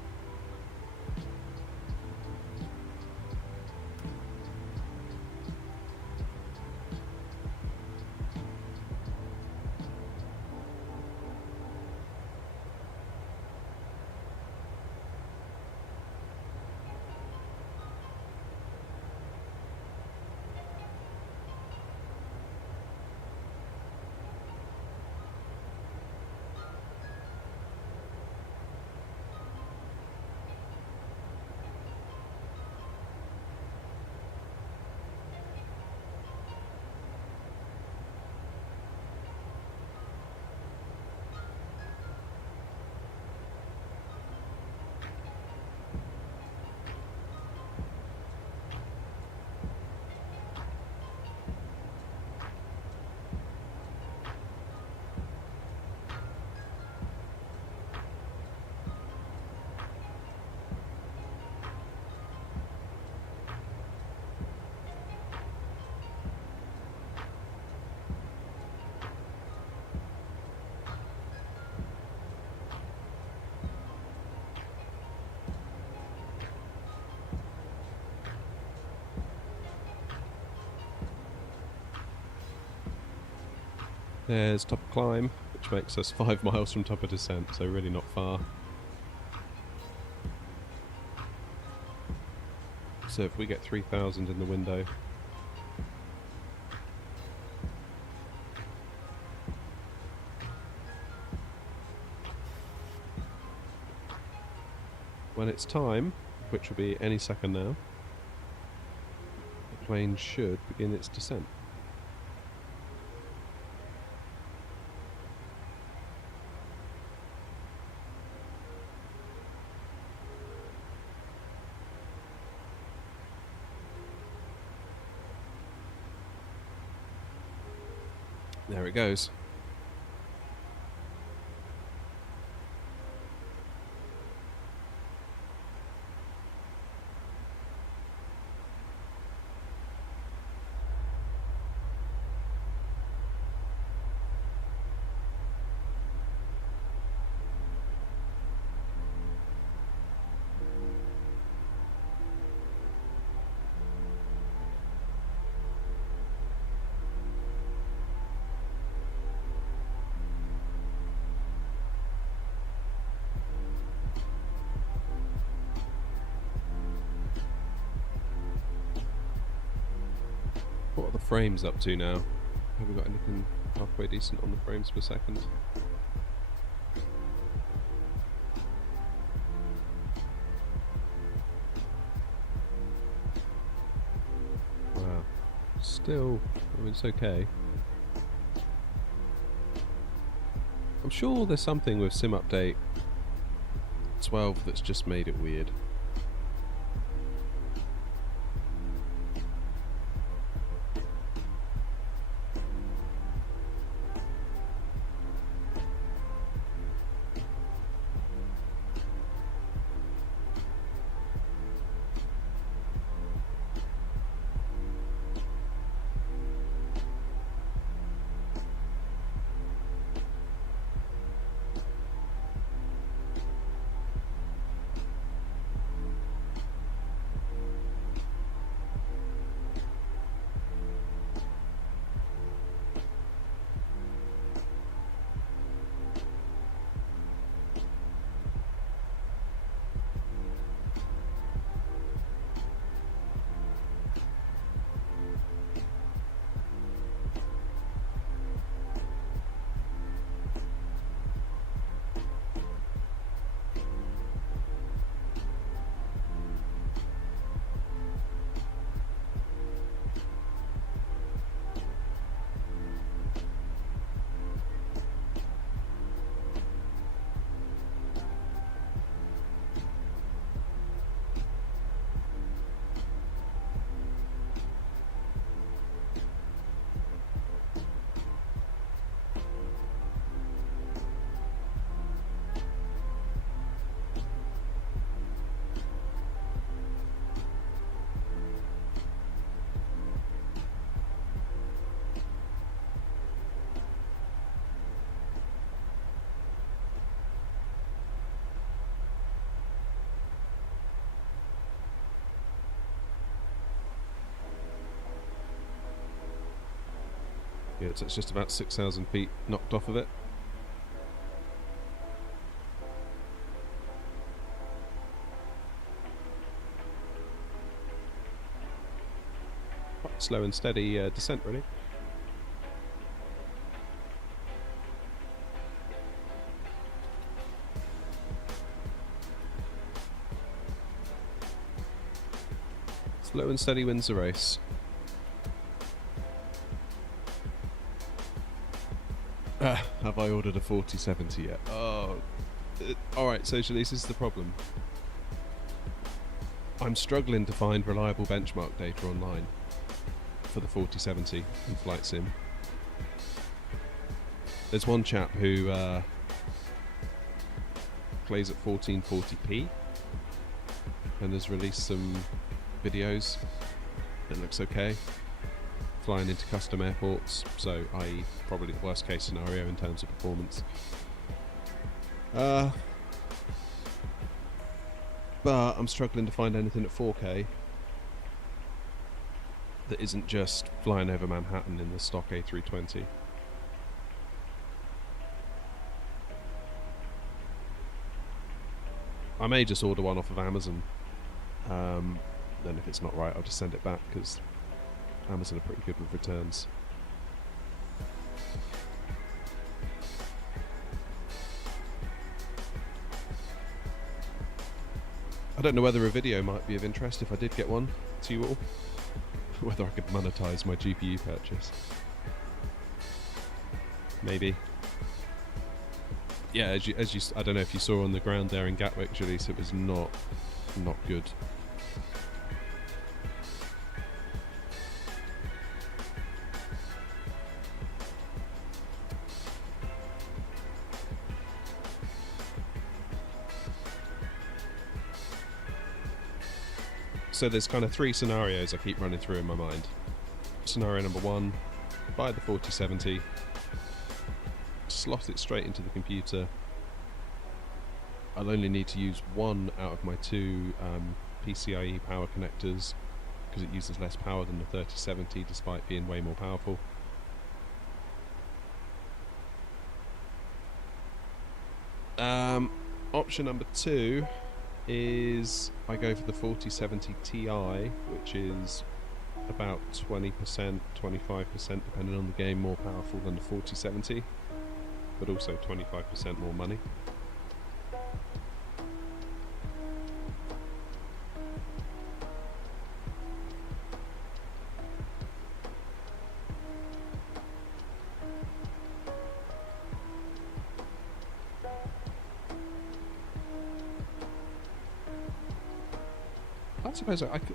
There's top of climb, which makes us 5 miles from top of descent, so really not far. So if we get 3,000 in the window, when it's time, which will be any second now, the plane should begin its descent. There it goes. What are the frames up to now? Have we got anything halfway decent on the frames per second? Wow. Still, I mean, it's okay. I'm sure there's something with Sim Update 12 that's just made it weird. Yeah, so it's just about 6,000 feet knocked off of it. Quite slow and steady descent, really. Slow and steady wins the race. Have I ordered a 4070 yet? Oh, alright, so Shalice, this is the problem. I'm struggling to find reliable benchmark data online for the 4070 in Flight Sim. There's one chap who plays at 1440p and has released some videos. It looks okay. Flying into custom airports, so i.e. probably the worst case scenario in terms of performance. But I'm struggling to find anything at 4K that isn't just flying over Manhattan in the stock A320. I may just order one off of Amazon. Then if it's not right, I'll just send it back, because Amazon are pretty good with returns. I don't know whether a video might be of interest if I did get one to you all. Whether I could monetize my GPU purchase. Maybe. Yeah, as you, I don't know if you saw on the ground there in Gatwick, Jaleese, it was not good. So there's kind of three scenarios I keep running through in my mind. Scenario number one, buy the 4070, slot it straight into the computer. I'll only need to use one out of my two PCIe power connectors, because it uses less power than the 3070 despite being way more powerful. Option number two is I go for the 4070 Ti, which is about 20%, 25% depending on the game more powerful than the 4070, but also 25% more money.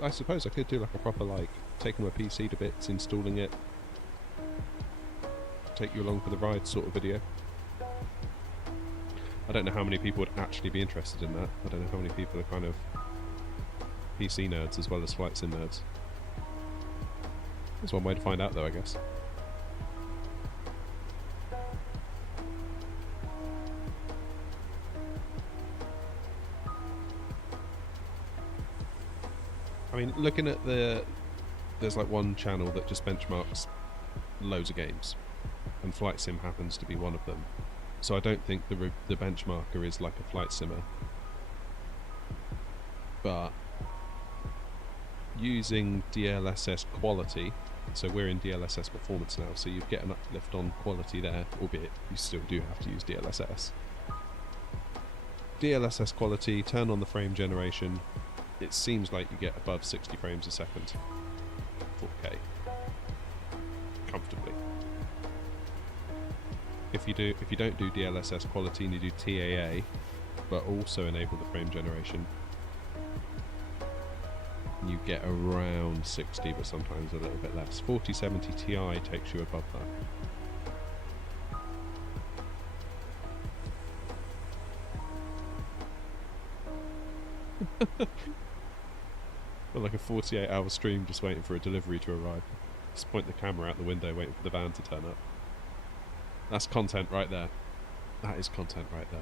I suppose I could do like a proper, like, taking my PC to bits, installing it, take you along for the ride sort of video. I don't know how many people would actually be interested in that. I don't know how many people are kind of PC nerds as well as flight sim nerds. There's one way to find out though, I guess. I mean, looking at there's like one channel that just benchmarks loads of games, and Flight Sim happens to be one of them. So I don't think the benchmarker is like a flight simmer, but using DLSS quality, so we're in DLSS performance now, so you get an uplift on quality there, albeit you still do have to use DLSS. DLSS quality, turn on the frame generation. It seems like you get above 60 frames a second, 4K, comfortably. If you don't do DLSS quality and you do TAA, but also enable the frame generation, you get around 60, but sometimes a little bit less. 4070 Ti takes you above that. Like a 48-hour stream just waiting for a delivery to arrive. Just point the camera out the window waiting for the van to turn up. That's content right there. That is content right there.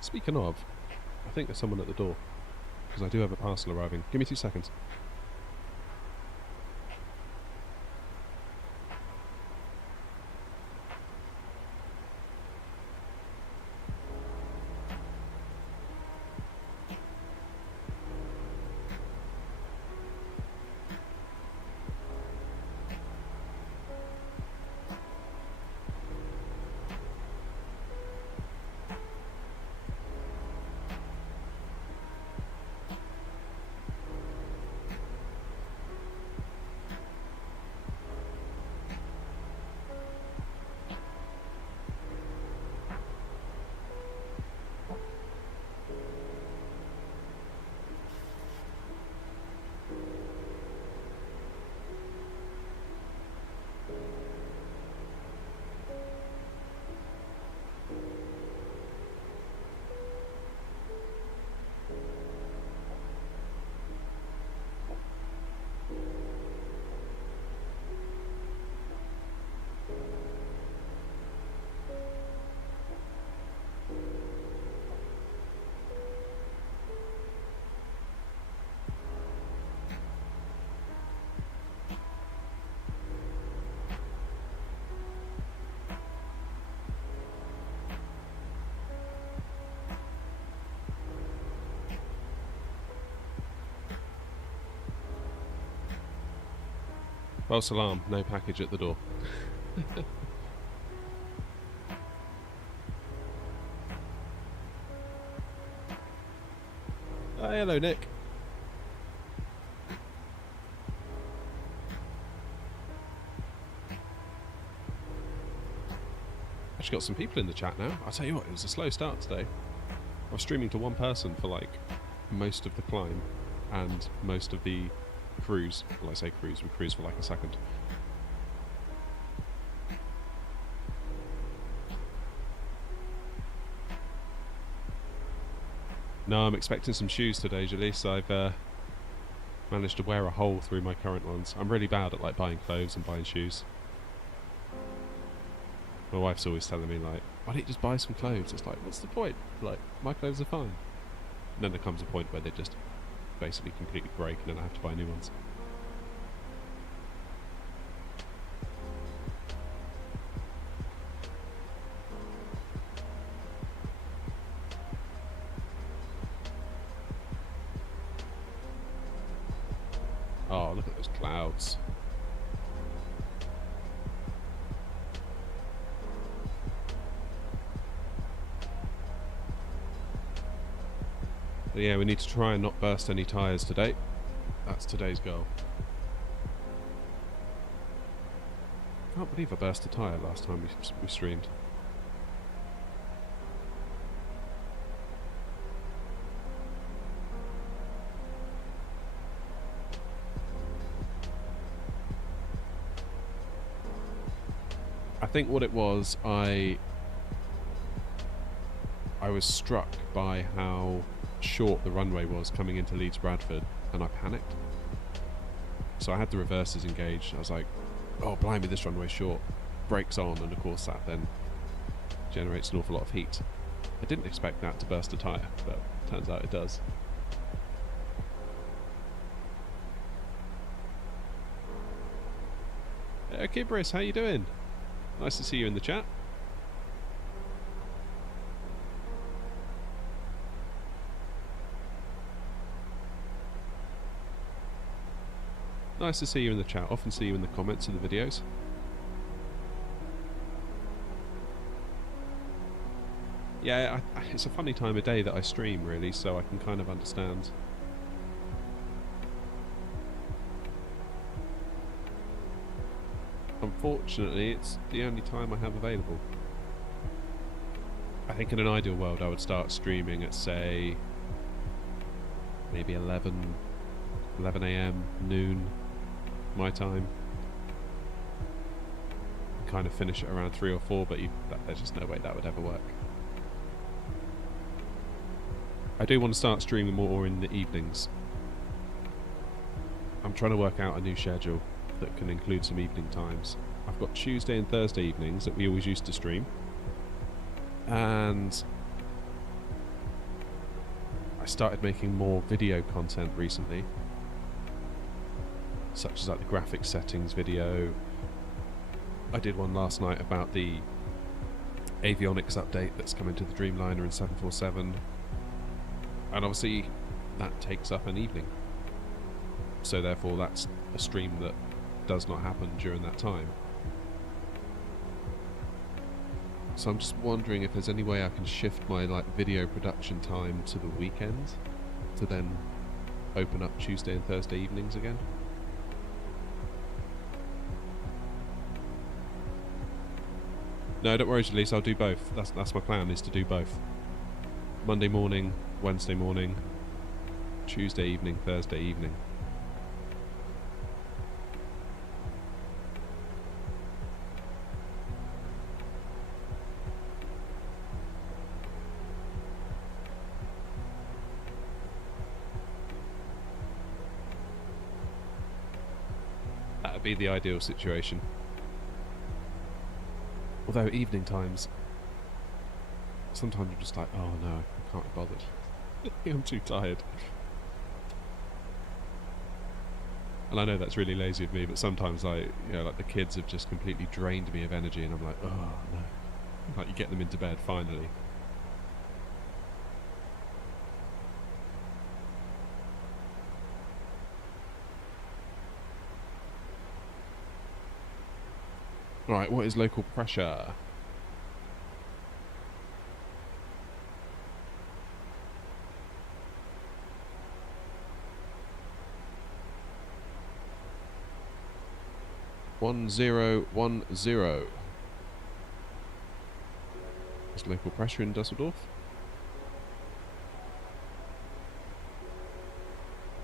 Speaking of, I think there's someone at the door. Because I do have a parcel arriving. Give me 2 seconds. False alarm, no package at the door. Oh, hello, Nick. Actually got some people in the chat now. I'll tell you what, it was a slow start today. I was streaming to one person for like most of the climb and most of the cruise. Well, I say cruise, we cruise for like a second. No, I'm expecting some shoes today, Jalise. I've managed to wear a hole through my current ones. I'm really bad at like buying clothes and buying shoes. My wife's always telling me like, why don't you just buy some clothes? It's like, what's the point? Like, my clothes are fine. And then there comes a point where they just basically completely break and then I have to buy new ones. Oh, look at those clouds. But yeah, we need to try and not burst any tyres today. That's today's goal. Can't believe I burst a tyre last time we streamed. I think what it was, I was struck by how short the runway was coming into Leeds Bradford, and I panicked. So I had the reverses engaged. I was like, oh blimey, this runway's short. Brakes on, and of course that then generates an awful lot of heat. I didn't expect that to burst a tyre, but turns out it does. Okay, Briss, how you doing? Nice to see you in the chat. Nice to see you in the chat. Often see you in the comments of the videos. Yeah, it's a funny time of day that I stream, really, so I can kind of understand. Unfortunately, it's the only time I have available. I think in an ideal world I would start streaming at, say, maybe 11 AM, noon, my time. Kind of finish at around 3 or 4, but there's just no way that would ever work. I do want to start streaming more in the evenings. I'm trying to work out a new schedule that can include some evening times. I've got Tuesday and Thursday evenings that we always used to stream, and started making more video content recently, such as like the graphics settings video. I did one last night about the avionics update that's coming to the Dreamliner in 747, and obviously that takes up an evening, so therefore that's a stream that does not happen during that time. So I'm just wondering if there's any way I can shift my like video production time to the weekend to then open up Tuesday and Thursday evenings again. No, don't worry, Jalise, I'll do both. That's my plan, is to do both. Monday morning, Wednesday morning, Tuesday evening, Thursday evening. That would be the ideal situation. Although evening times, sometimes I'm just like, oh no, I can't be bothered. I'm too tired. And I know that's really lazy of me, but sometimes like the kids have just completely drained me of energy, and I'm like, oh no. Like, you get them into bed finally. Right, what is local pressure? One zero. What's local pressure in Düsseldorf?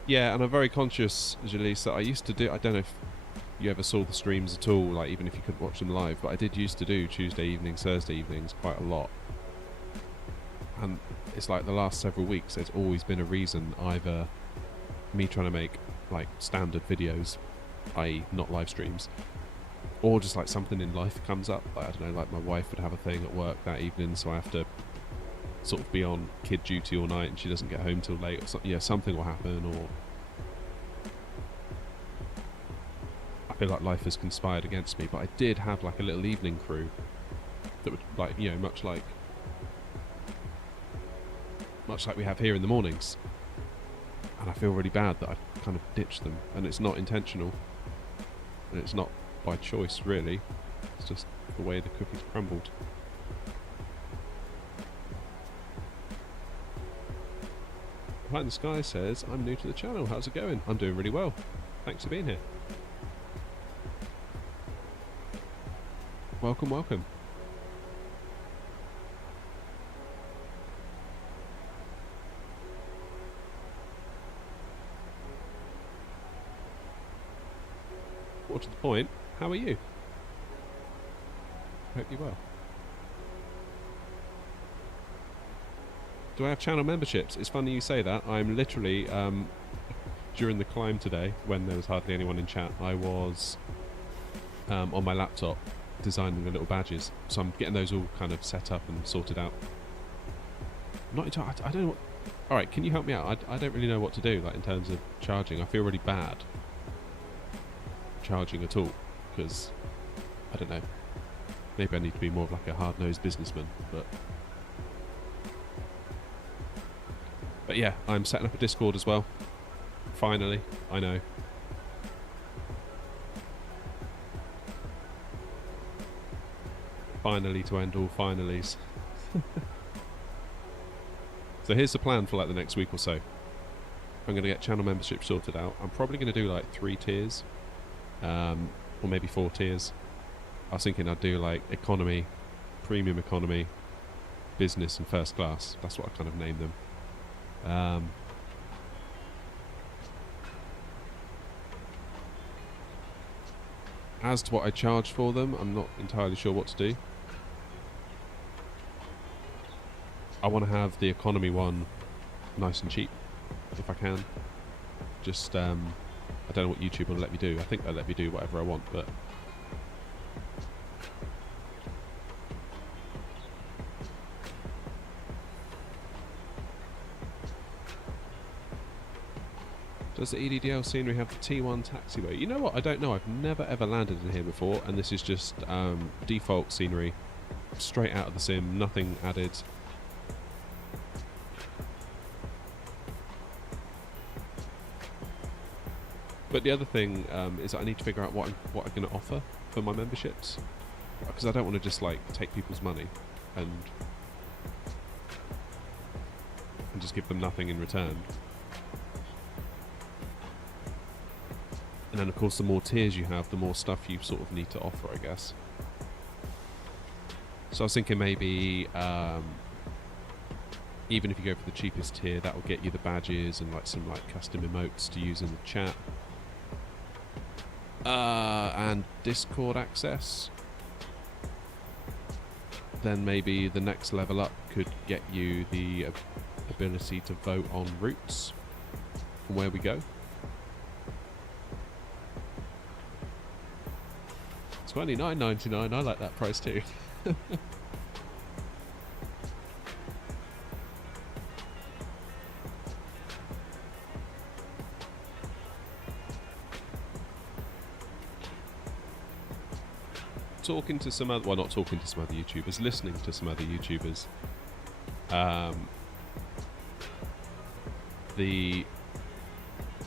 Yeah, and I'm very conscious, Jalise, that I used to do, I don't know if you ever saw the streams at all, like even if you couldn't watch them live, but I did used to do Tuesday evenings, Thursday evenings quite a lot. And it's like the last several weeks there's always been a reason, either me trying to make like standard videos, i.e. not live streams, or just like something in life comes up. Like, I don't know, like my wife would have a thing at work that evening, so I have to sort of be on kid duty all night and she doesn't get home till late, or something. Yeah, something will happen, or I feel like life has conspired against me. But I did have like a little evening crew that would, like, much like we have here in the mornings, and I feel really bad that I've kind of ditched them, and it's not intentional, and it's not by choice really, it's just the way the cookies crumbled. Light in the Sky says, I'm new to the channel, how's it going? I'm doing really well, thanks for being here. Welcome, welcome. More to the point, how are you? Hope you're well. Do I have channel memberships? It's funny you say that. I'm literally, during the climb today, when there was hardly anyone in chat, I was on my laptop designing the little badges. So I'm getting those all kind of set up and sorted out. Not entirely, I don't know what... Alright, can you help me out? I don't really know what to do, like in terms of charging. I feel really bad charging at all, because I don't know, maybe I need to be more of like a hard-nosed businessman, but yeah, I'm setting up a Discord as well, finally. I know, finally to end all finalies. So here's the plan for like the next week or so. I'm going to get channel membership sorted out. I'm probably going to do like 3 tiers, or maybe 4 tiers. I was thinking I'd do like economy, premium economy, business and first class. That's what I kind of named them. As to what I charge for them, I'm not entirely sure what to do. I want to have the economy one nice and cheap, if I can. Just, I don't know what YouTube will let me do. I think they'll let me do whatever I want, but... Does the EDDL scenery have the T1 taxiway? You know what? I don't know. I've never ever landed in here before, and this is just default scenery, straight out of the sim, nothing added. But the other thing is that I need to figure out what I'm going to offer for my memberships, because I don't want to just like take people's money and just give them nothing in return. And then of course the more tiers you have, the more stuff you sort of need to offer, I guess. So I was thinking maybe even if you go for the cheapest tier, that will get you the badges and like some like custom emotes to use in the chat. And Discord access. Then maybe the next level up could get you the ability to vote on routes from where we go. $29.99, I like that price too. Talking to some other, well, not talking to some other YouTubers, listening to some other YouTubers. The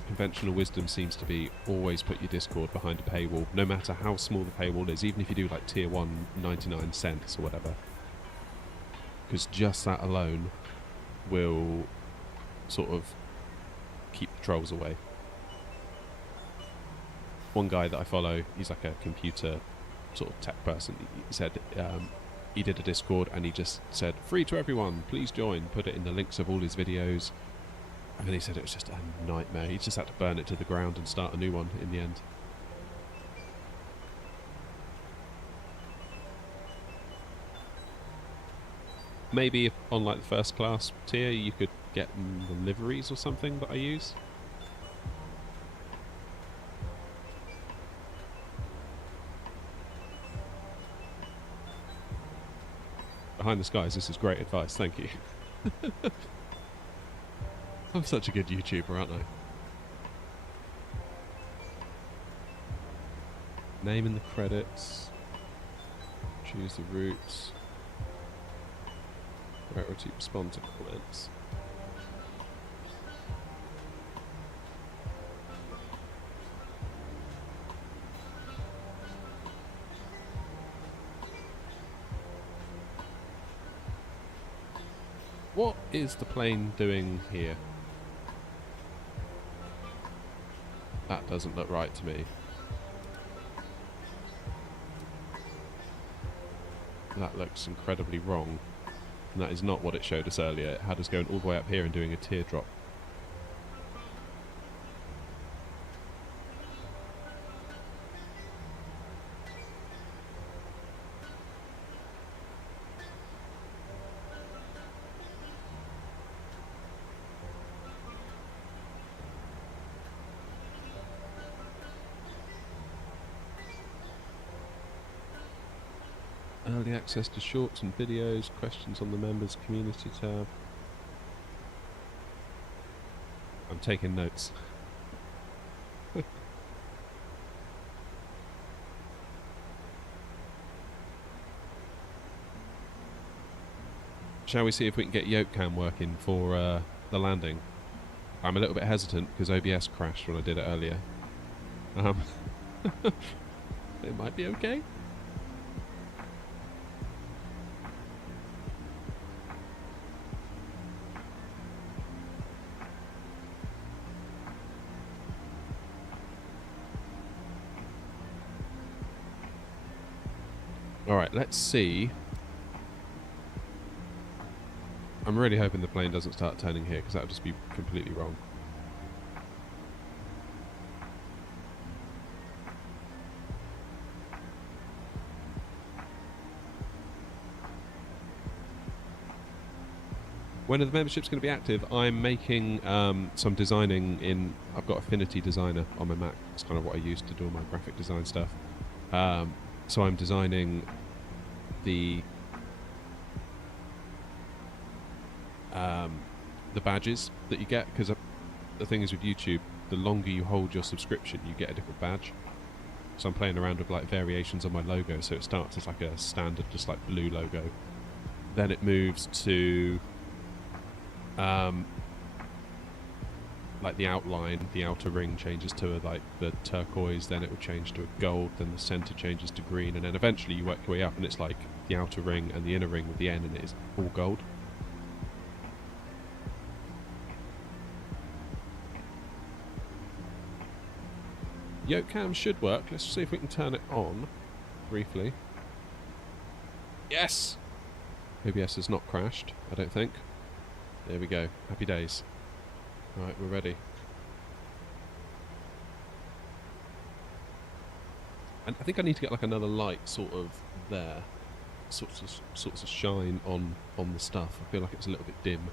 conventional wisdom seems to be always put your Discord behind a paywall, no matter how small the paywall is, even if you do like tier 1 99 cents or whatever, because just that alone will sort of keep the trolls away. One guy that I follow, he's like a computer sort of tech person, he said he did a Discord and he just said free to everyone, please join, put it in the links of all his videos. And he said it was just a nightmare. He just had to burn it to the ground and start a new one in the end. Maybe if on like the first class tier you could get the liveries or something that I use. Behind the skies, this is great advice, thank you. I'm such a good YouTuber, aren't I? Name in the credits. Choose the routes. Priority respond to comments. What is the plane doing here? That doesn't look right to me. That looks incredibly wrong. And that is not what it showed us earlier. It had us going all the way up here and doing a teardrop. Early access to shorts and videos, questions on the members community tab. I'm taking notes. Shall we see if we can get yoke cam working for the landing? I'm a little bit hesitant because OBS crashed when I did it earlier. It might be okay. Alright, let's see. I'm really hoping the plane doesn't start turning here, because that would just be completely wrong. When are the memberships going to be active? I'm making some designing in... I've got Affinity Designer on my Mac. It's kind of what I use to do all my graphic design stuff. So I'm designing the badges that you get, because the thing is with YouTube, the longer you hold your subscription, you get a different badge. So I'm playing around with like variations on my logo. So it starts as like a standard, just like blue logo. Then it moves to like the outline, the outer ring changes to like the turquoise, then it will change to a gold, then the center changes to green, and then eventually you work your way up and it's like the outer ring and the inner ring with the N, and it is all gold. Yoke cam should work. Let's see if we can turn it on briefly. Yes! OBS has not crashed, I don't think. There we go. Happy days. Right, we're ready. And I think I need to get like another light sort of there. Sorts of shine on the stuff. I feel like it's a little bit dim.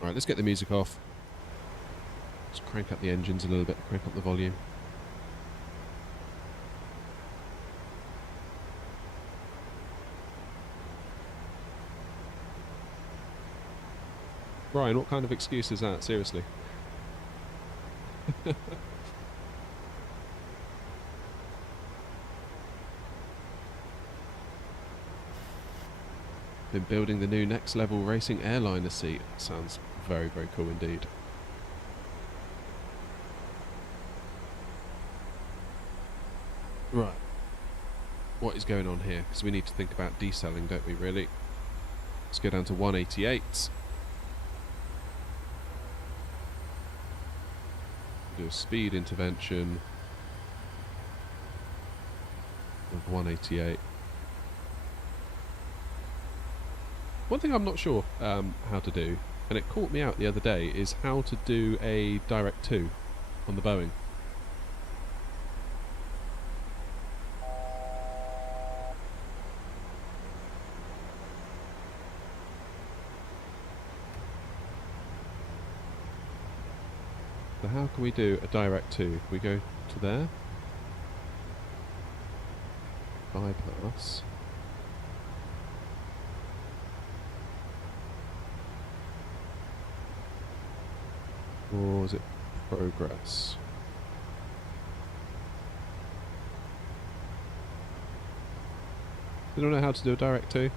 Alright, let's get the music off. Let's crank up the engines a little bit, crank up the volume. Brian, what kind of excuse is that? Seriously. Been building the new next level racing airliner seat. Sounds very, very cool indeed. Right. What is going on here? Because we need to think about decelling, don't we, really? Let's go down to 188. Do a speed intervention of 188. One thing I'm not sure how to do, and it caught me out the other day, is how to do a direct 2 on the Boeing. So how can we do a direct 2? We go to there, bypass, or is it progress? I don't know how to do a direct 2.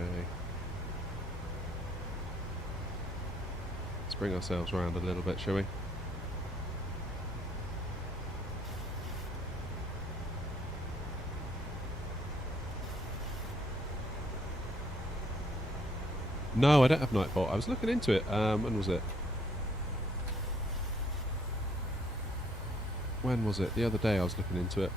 Okay. Let's bring ourselves around a little bit, shall we? No, I don't have Nightbot. I was looking into it. When was it? When was it? The other day I was looking into it.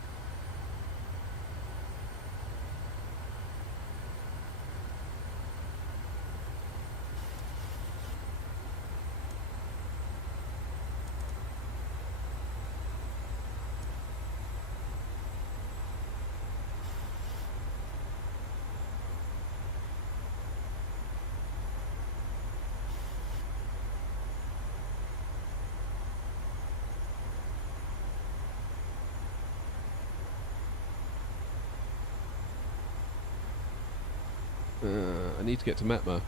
I need to get to Metma.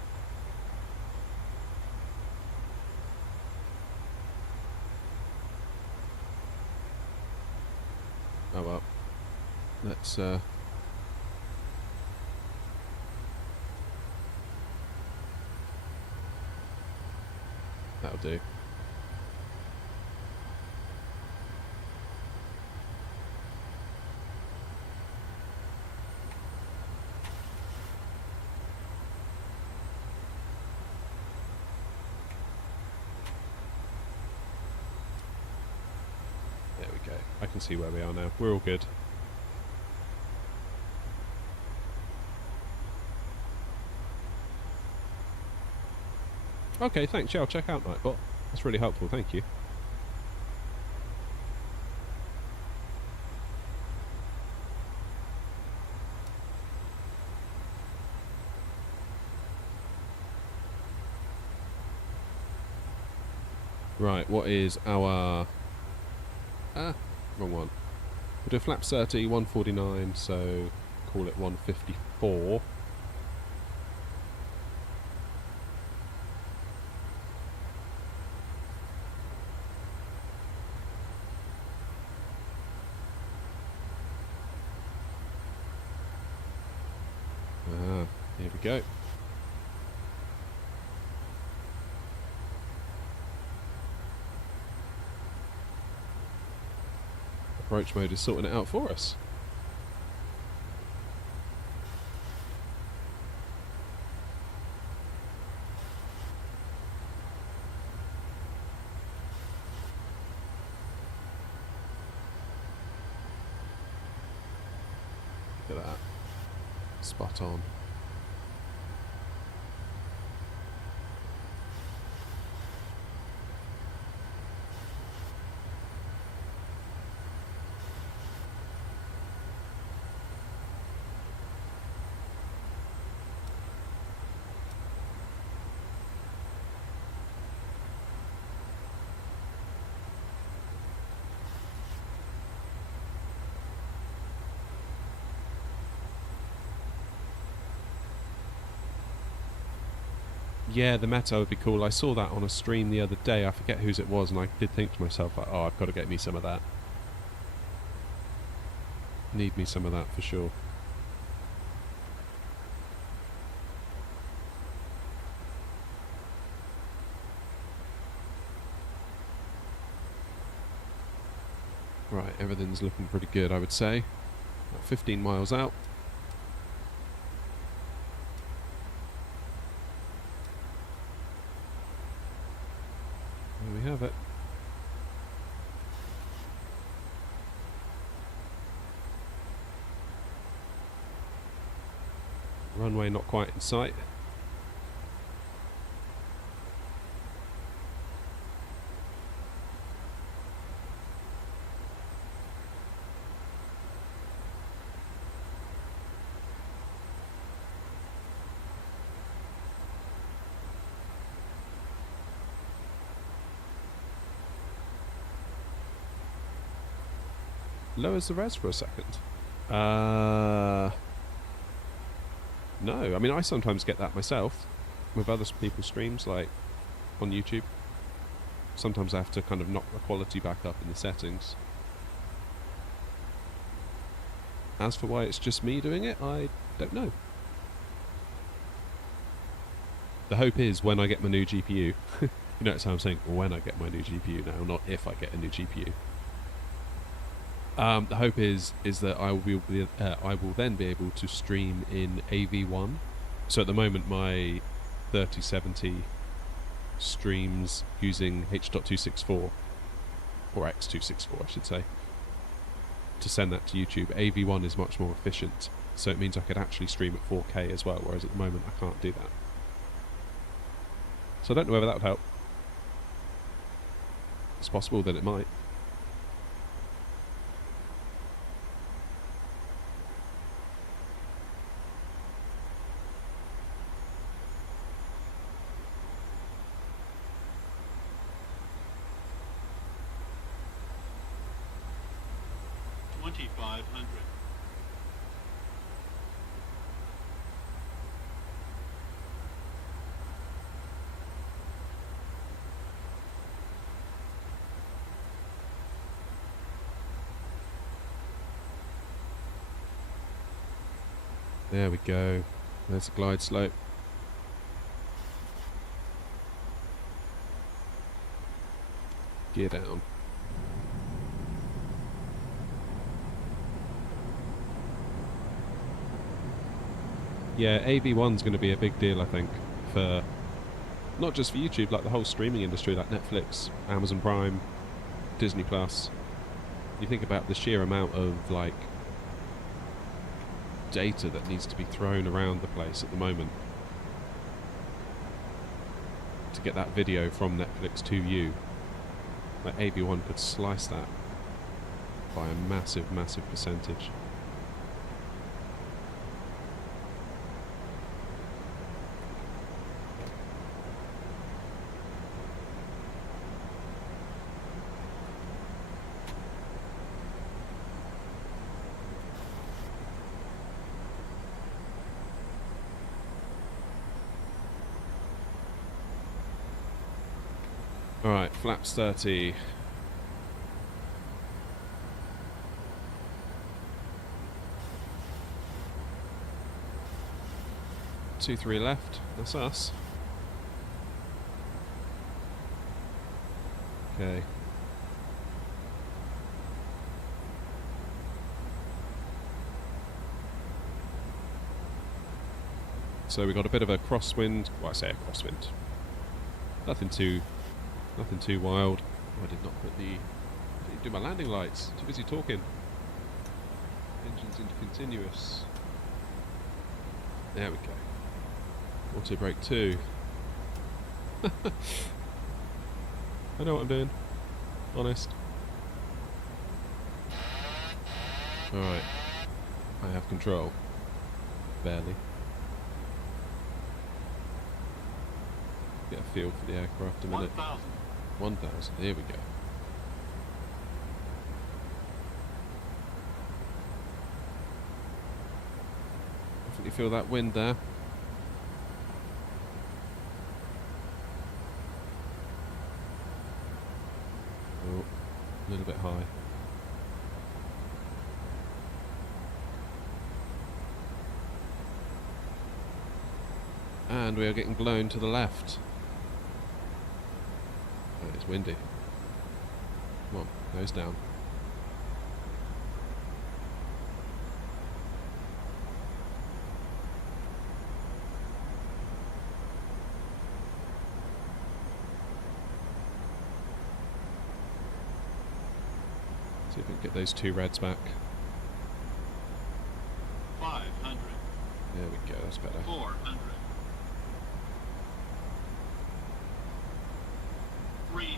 Oh well. Let's that'll do. I can see where we are now. We're all good. Okay, thanks. Yeah, I'll check out Nightbot. That's really helpful. Thank you. Right, what is our... Ah, wrong one. We'll do a flaps 30, 149, so call it 154. Ah, here we go. Approach mode is sorting it out for us. Look at that. Spot on. Yeah, the Meta would be cool. I saw that on a stream the other day. I forget whose it was, and I did think to myself, like, oh, I've got to get me some of that. Need me some of that for sure. Right, everything's looking pretty good, I would say. About 15 miles out. There we have it. Runway not quite in sight. Lowers the res for a second. No, I mean I sometimes get that myself with other people's streams, like on YouTube. Sometimes I have to kind of knock the quality back up in the settings. As for why it's just me doing it, I don't know. The hope is when I get my new GPU, you notice how I'm saying when I get my new GPU now, not if I get a new GPU. The hope is that I will then be able to stream in AV1. So at the moment my 3070 streams using H.264 or X264 I should say, to send that to YouTube. AV1 is much more efficient, so it means I could actually stream at 4K as well, whereas at the moment I can't do that. So I don't know whether that would help. It's possible that it might. There we go. There's a glide slope. Gear down. Yeah, AV1's going to be a big deal, I think, for not just for YouTube, like the whole streaming industry, like Netflix, Amazon Prime, Disney Plus. You think about the sheer amount of like data that needs to be thrown around the place at the moment to get that video from Netflix to you. Like AV1 could slice that by a massive, massive percentage. Alright, flaps 30. Two, three left. That's us. Okay. So we got a bit of a crosswind. Well, I say a crosswind. Nothing too wild. Oh, I did not put the. I didn't do my landing lights. Too busy talking. Engines into continuous. There we go. Auto brake 2. I know what I'm doing. Honest. Alright. I have control. Barely. Get a feel for the aircraft a minute. 1,000. Here we go. Definitely feel that wind there. Oh, a little bit high. And we are getting blown to the left. Oh, it's windy. Come on, nose down. See if we can get those two reds back. 500. There we go, that's better. 400. 300.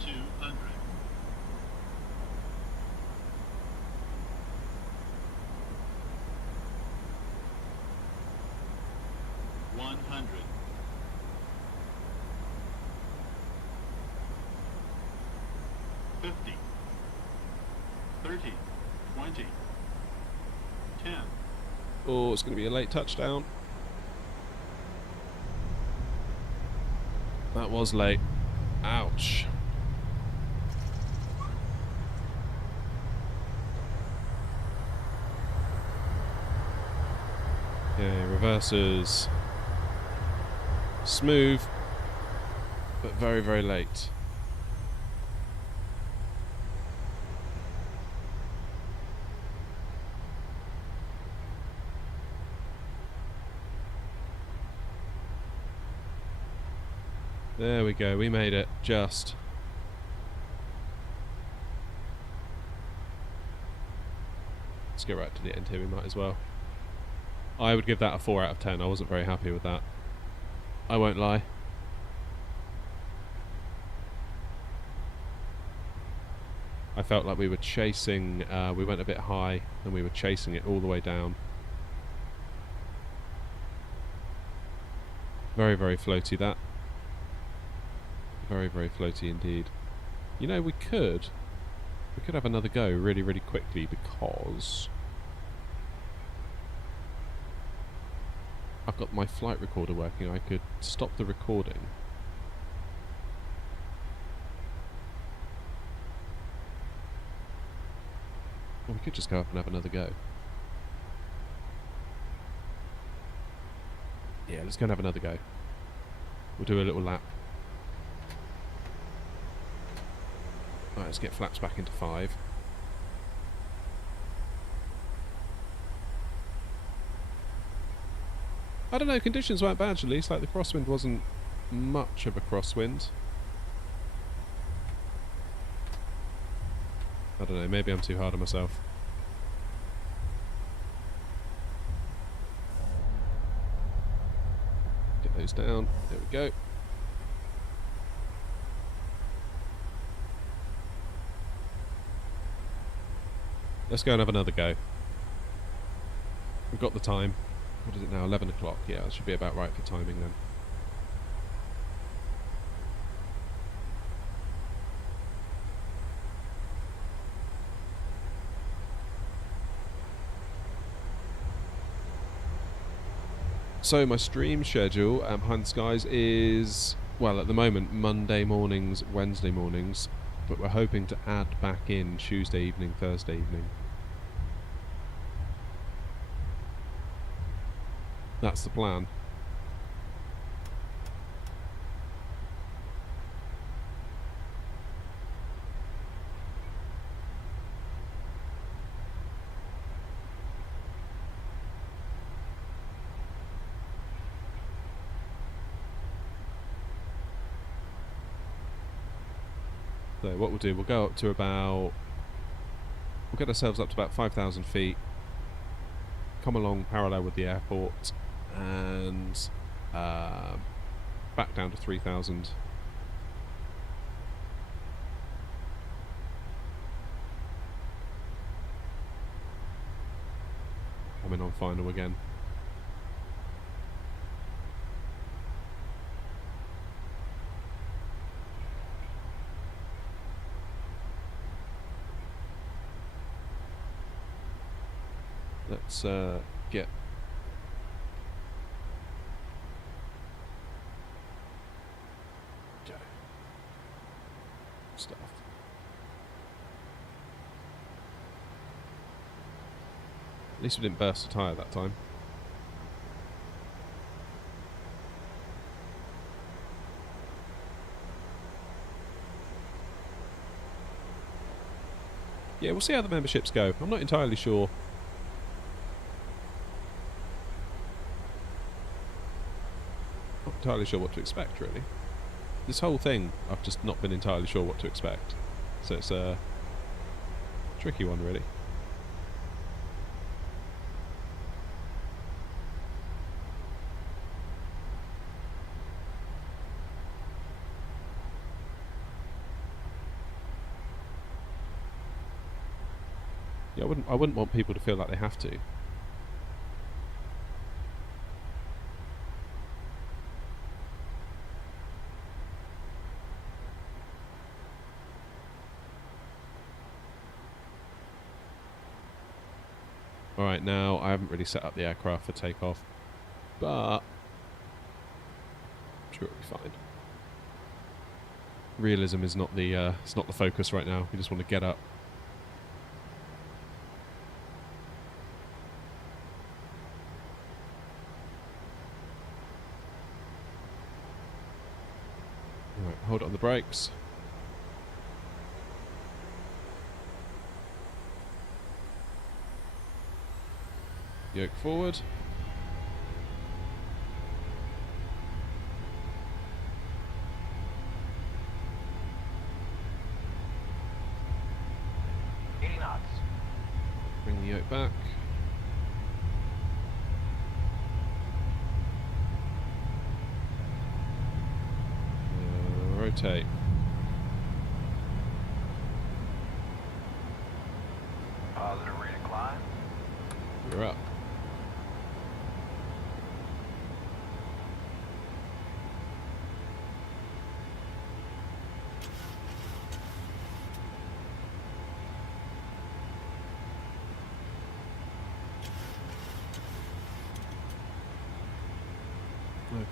200. 100. 50. 30. 20. 10. Oh, it's going to be a late touchdown. That was late. Ouch. Okay, reverses. Smooth, but very, very late. There we go, we made it, just. Let's get right to the end here, we might as well. I would give that a 4 out of 10, I wasn't very happy with that. I won't lie. I felt like we were chasing, we went a bit high, and we were chasing it all the way down. Very, very floaty that. Very, very floaty indeed. You know, we could have another go really, really quickly because I've got my flight recorder working. I could stop the recording. Or we could just go up and have another go. Yeah, let's go and have another go. We'll do a little lap. Right, let's get flaps back into 5. I don't know, conditions weren't bad actually. It's like the crosswind wasn't much of a crosswind. I don't know, maybe I'm too hard on myself. Get those down, there we go. Let's go and have another go. We've got the time. What is it now? 11 o'clock. Yeah, that should be about right for timing then. So my stream schedule at Behind the Skies is, well, at the moment, Monday mornings, Wednesday mornings, but we're hoping to add back in Tuesday evening, Thursday evening. That's the plan. So what we'll do, we'll go up to about, we'll get ourselves up to about 5,000 feet, come along parallel with the airport, and back down to 3,000. Coming on final again. Let's get stuff. At least we didn't burst a tyre that time. Yeah, we'll see how the memberships go. I'm not entirely sure. Not entirely sure what to expect, really. This whole thing, I've just not been entirely sure what to expect. So it's a tricky one, really. Yeah, I wouldn't want people to feel like they have to. Alright, now I haven't really set up the aircraft for takeoff, but I'm sure it'll be fine. Realism is not the it's not the focus right now. We just want to get up. Alright, hold on the brakes. Yoke forward. Bring the yoke back. Rotate. Positive rate of climb. You're up.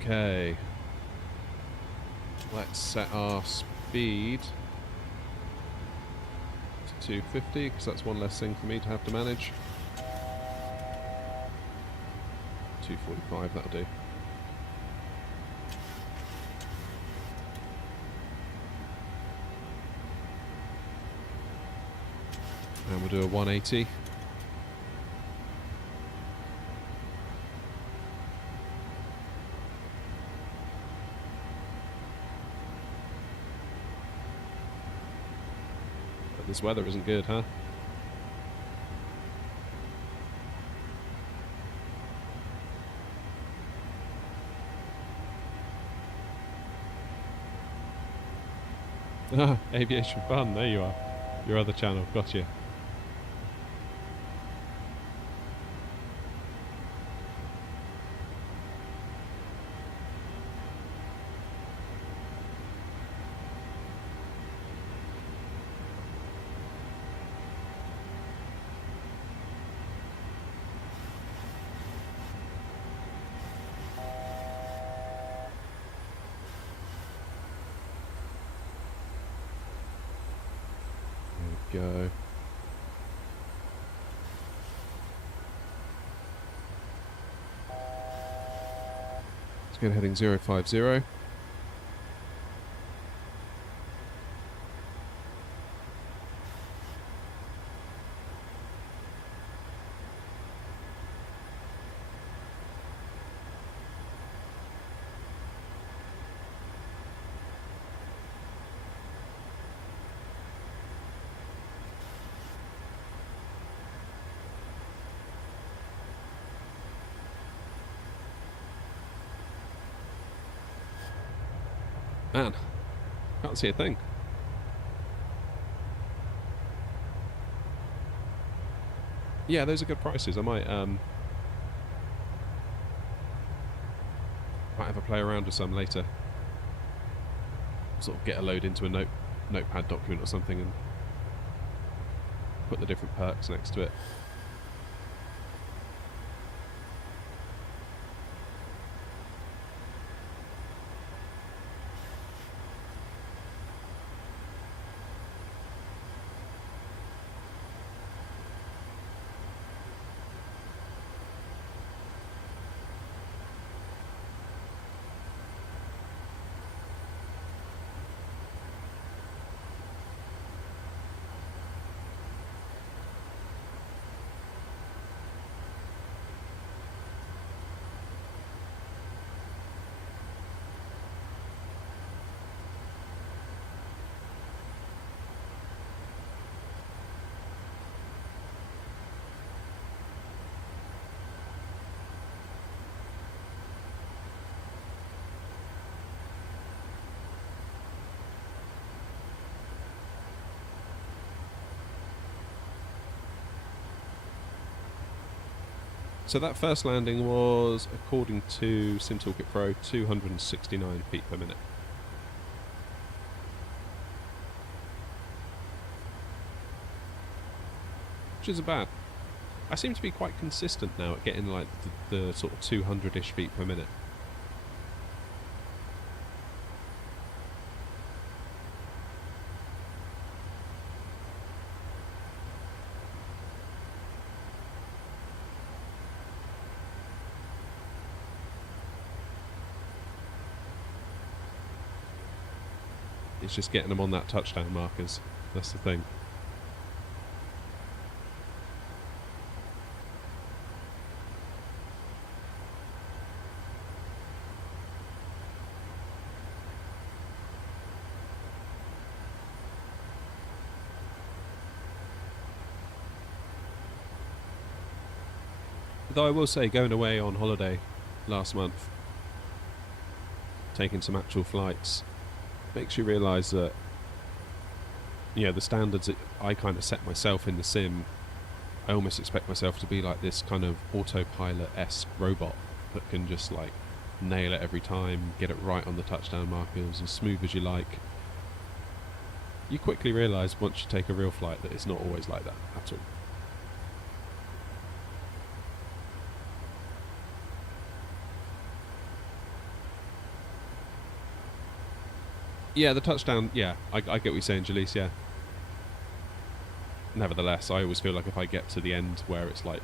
Okay, let's set our speed to 250 because that's one less thing for me to have to manage. 245, that'll do. And we'll do a 180. This weather isn't good, huh? Ah, aviation fun, there you are. Your other channel, gotcha. go. Let's go to heading 050. Man, can't see a thing. Yeah, those are good prices. I might have a play around with some later. Sort of get a load into a notepad document or something and put the different perks next to it. So that first landing was, according to SimToolkit Pro, 269 feet per minute. Which isn't bad. I seem to be quite consistent now at getting like the sort of 200-ish feet per minute. It's just getting them on that touchdown markers. That's the thing. Though I will say, going away on holiday last month, taking some actual flights, makes you realise that, you know, the standards that I kind of set myself in the sim, I almost expect myself to be like this kind of autopilot-esque robot that can just like nail it every time, get it right on the touchdown markers, as smooth as you like. You quickly realise once you take a real flight that it's not always like that at all. Yeah, the touchdown, yeah, I get what you're saying, Jalise, yeah. Nevertheless, I always feel like if I get to the end where it's like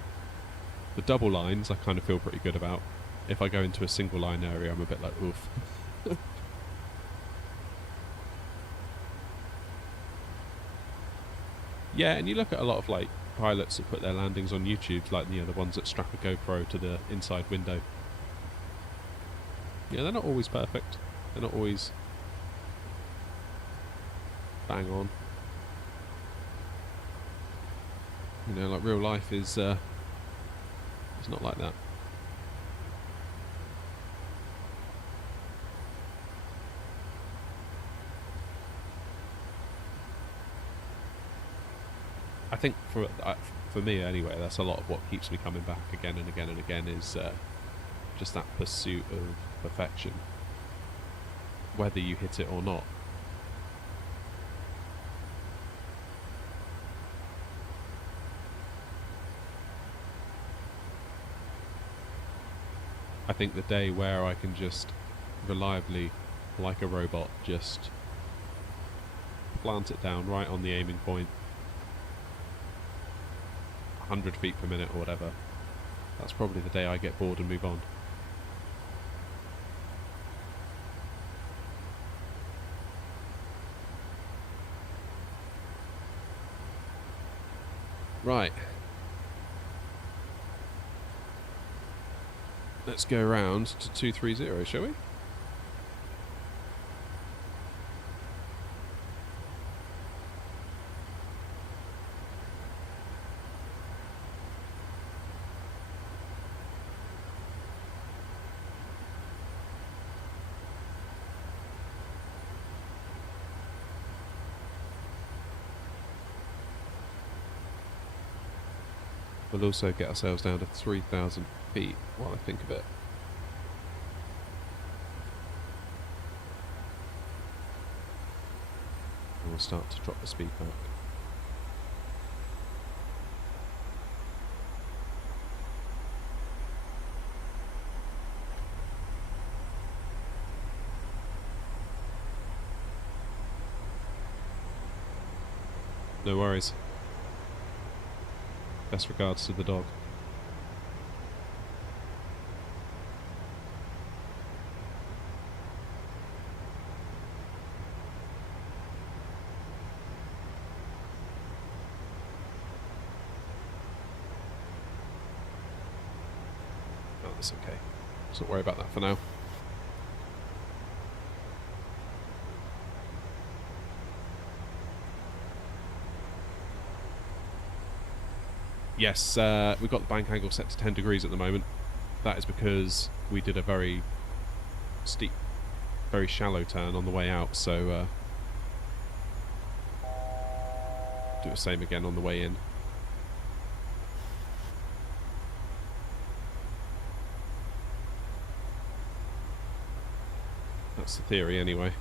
the double lines, I kind of feel pretty good about. If I go into a single line area, I'm a bit like, oof. Yeah, and you look at a lot of like pilots that put their landings on YouTube, like, you know, the ones that strap a GoPro to the inside window. Yeah, they're not always perfect. They're not always bang on. You know, like real life is it's not like that. I think for me anyway, that's a lot of what keeps me coming back again and again and again is just that pursuit of perfection, whether you hit it or not. I think the day where I can just reliably, like a robot, just plant it down right on the aiming point, 100 feet per minute or whatever, that's probably the day I get bored and move on. Right. Let's go round to 230, shall we? We'll also get ourselves down to 3,000 feet while I think of it. And we'll start to drop the speed back. No worries. Best regards to the dog. Oh, that's okay. Let's not worry about that for now. Yes, we've got the bank angle set to 10 degrees at the moment. That is because we did a very steep, very shallow turn on the way out, so do the same again on the way in. That's the theory anyway.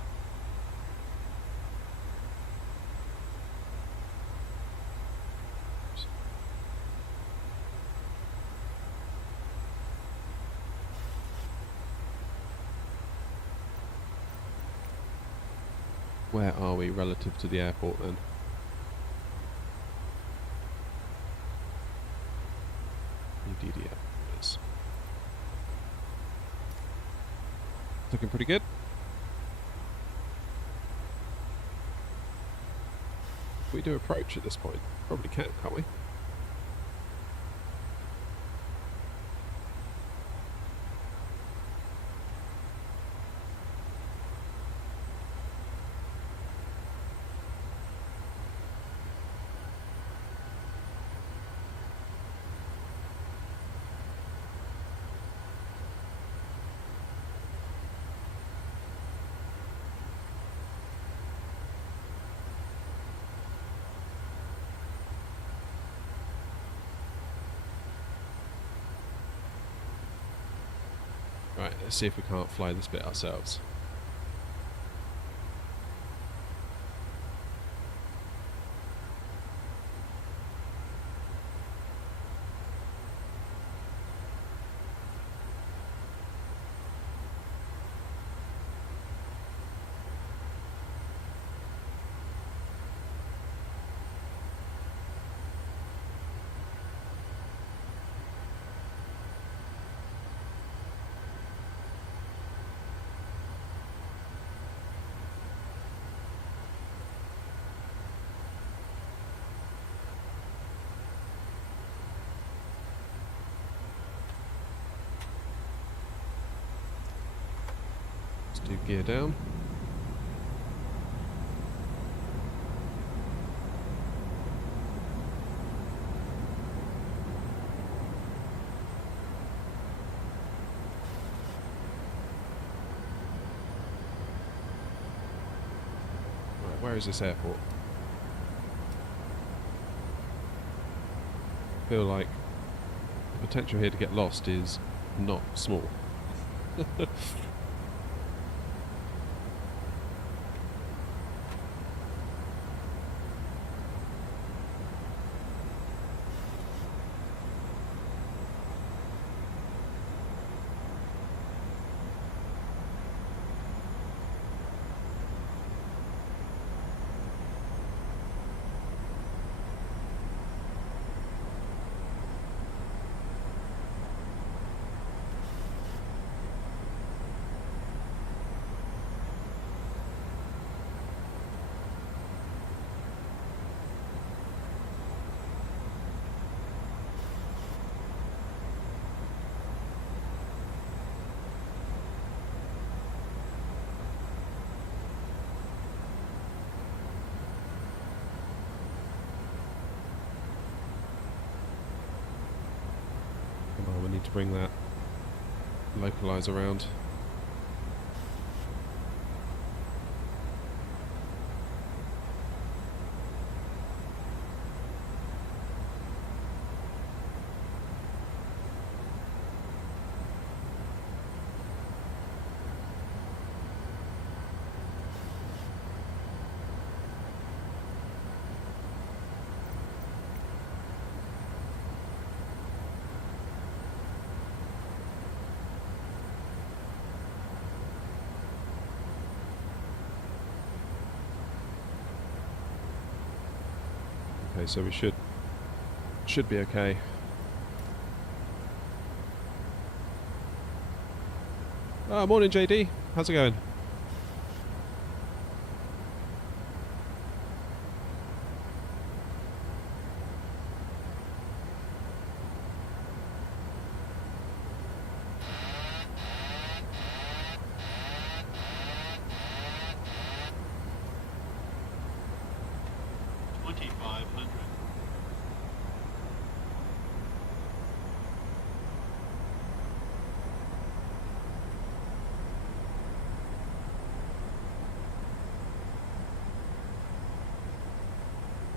Where are we relative to the airport then? EDDL. It's looking pretty good. Can we do approach at this point? Probably can, can't we? Right, let's see if we can't fly this bit ourselves. Do gear down. Right, where is this airport? I feel like the potential here to get lost is not small. need to bring that localizer around. Okay, so we should be okay. Oh, morning JD. How's it going?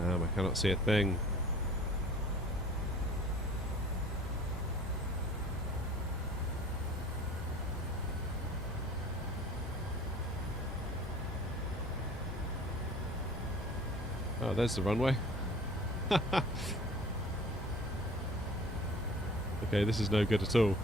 I cannot see a thing. Oh, there's the runway. Okay, this is no good at all.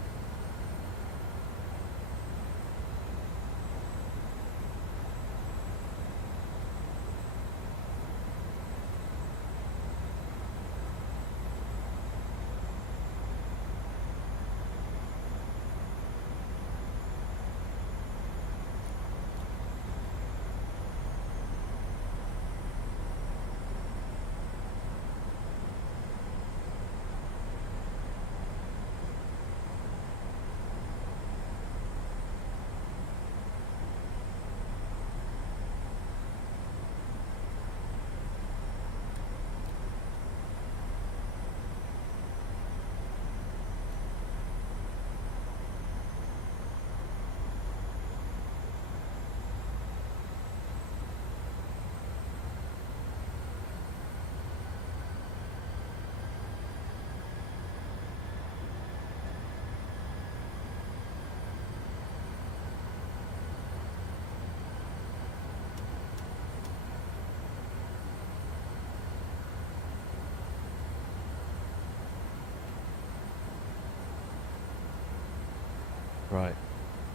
Right,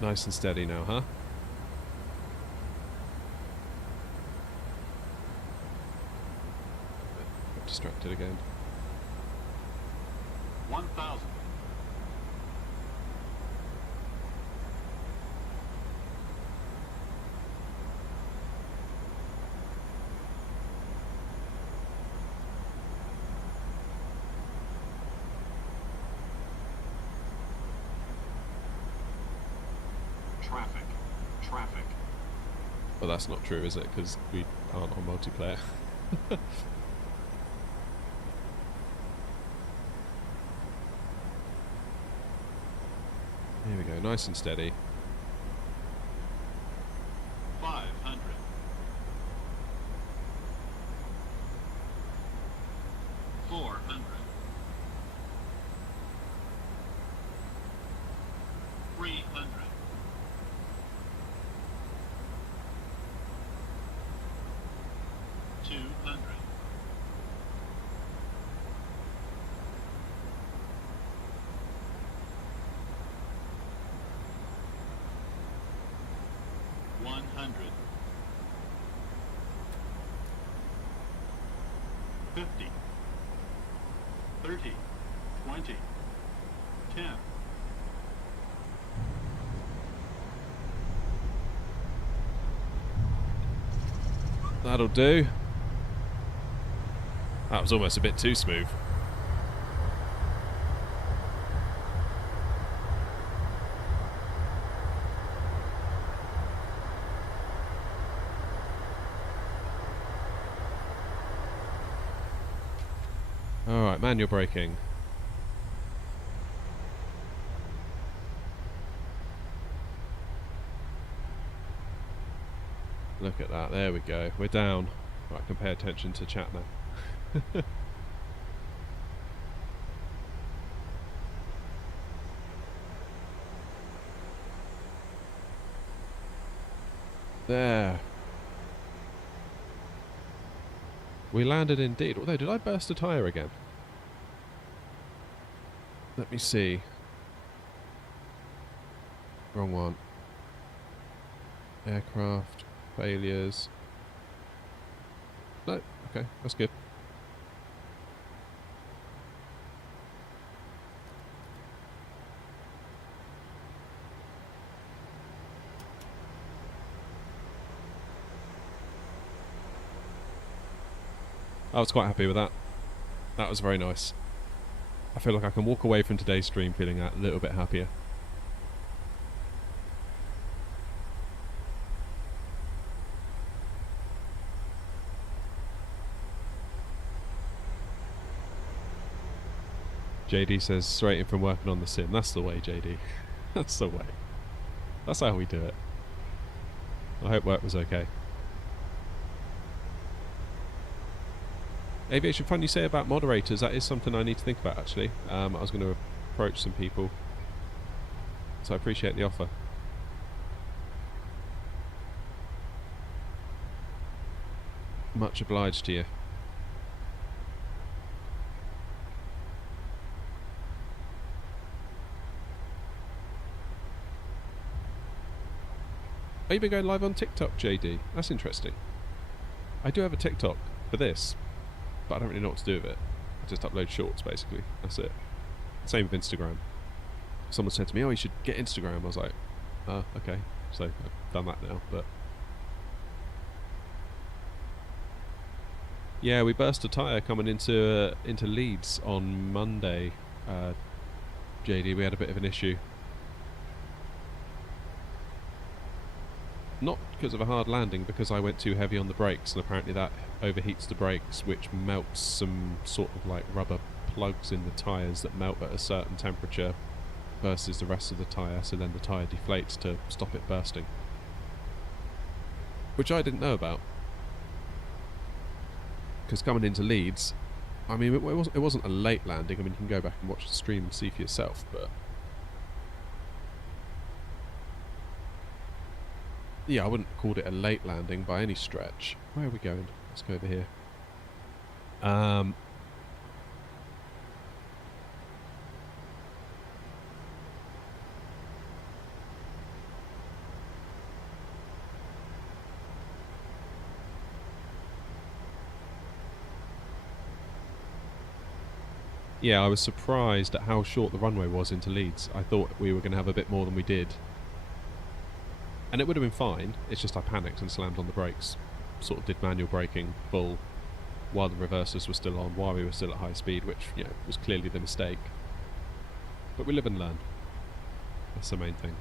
nice and steady now, huh? Got distracted again. 1,000. Traffic. Well, that's not true, is it? Because we aren't on multiplayer. Here we go, nice and steady. 500. 400. 300. 200. 100. 50. 30. 20. 10. That'll do. That was almost a bit too smooth. Alright, manual braking. Look at that. There we go. We're down. Right, I can pay attention to chat now. There. We landed indeed. Although, did I burst a tyre again? Let me see. Wrong one. Aircraft. Failures. No. Okay, that's good. I was quite happy with that. That was very nice. I feel like I can walk away from today's stream feeling a little bit happier. JD says, straight in from working on the sim. That's the way, JD. That's the way. That's how we do it. I hope work was okay. Aviation fun you say about moderators, that is something I need to think about actually. I was going to approach some people, so I appreciate the offer. Much obliged to you. Oh, you've been going live on TikTok, JD? That's interesting. I do have a TikTok for this, but I don't really know what to do with it. I just upload shorts, basically. That's it. Same with Instagram. Someone said to me, oh, you should get Instagram. I was like, oh, okay. So I've done that now, but... Yeah, we burst a tyre coming into Leeds on Monday. JD, we had a bit of an issue. Not because of a hard landing, because I went too heavy on the brakes, and apparently that overheats the brakes, which melts some sort of like rubber plugs in the tyres that melt at a certain temperature versus the rest of the tyre, so then the tyre deflates to stop it bursting. Which I didn't know about. Because coming into Leeds, I mean, it wasn't a late landing. I mean, you can go back and watch the stream and see for yourself, but... Yeah, I wouldn't have called it a late landing by any stretch. Where are we going? Let's go over here. Yeah, I was surprised at how short the runway was into Leeds. I thought we were going to have a bit more than we did. And it would have been fine, it's just I panicked and slammed on the brakes. Sort of did manual braking full while the reversers were still on, while we were still at high speed, which, you know, was clearly the mistake. But we live and learn. That's the main thing.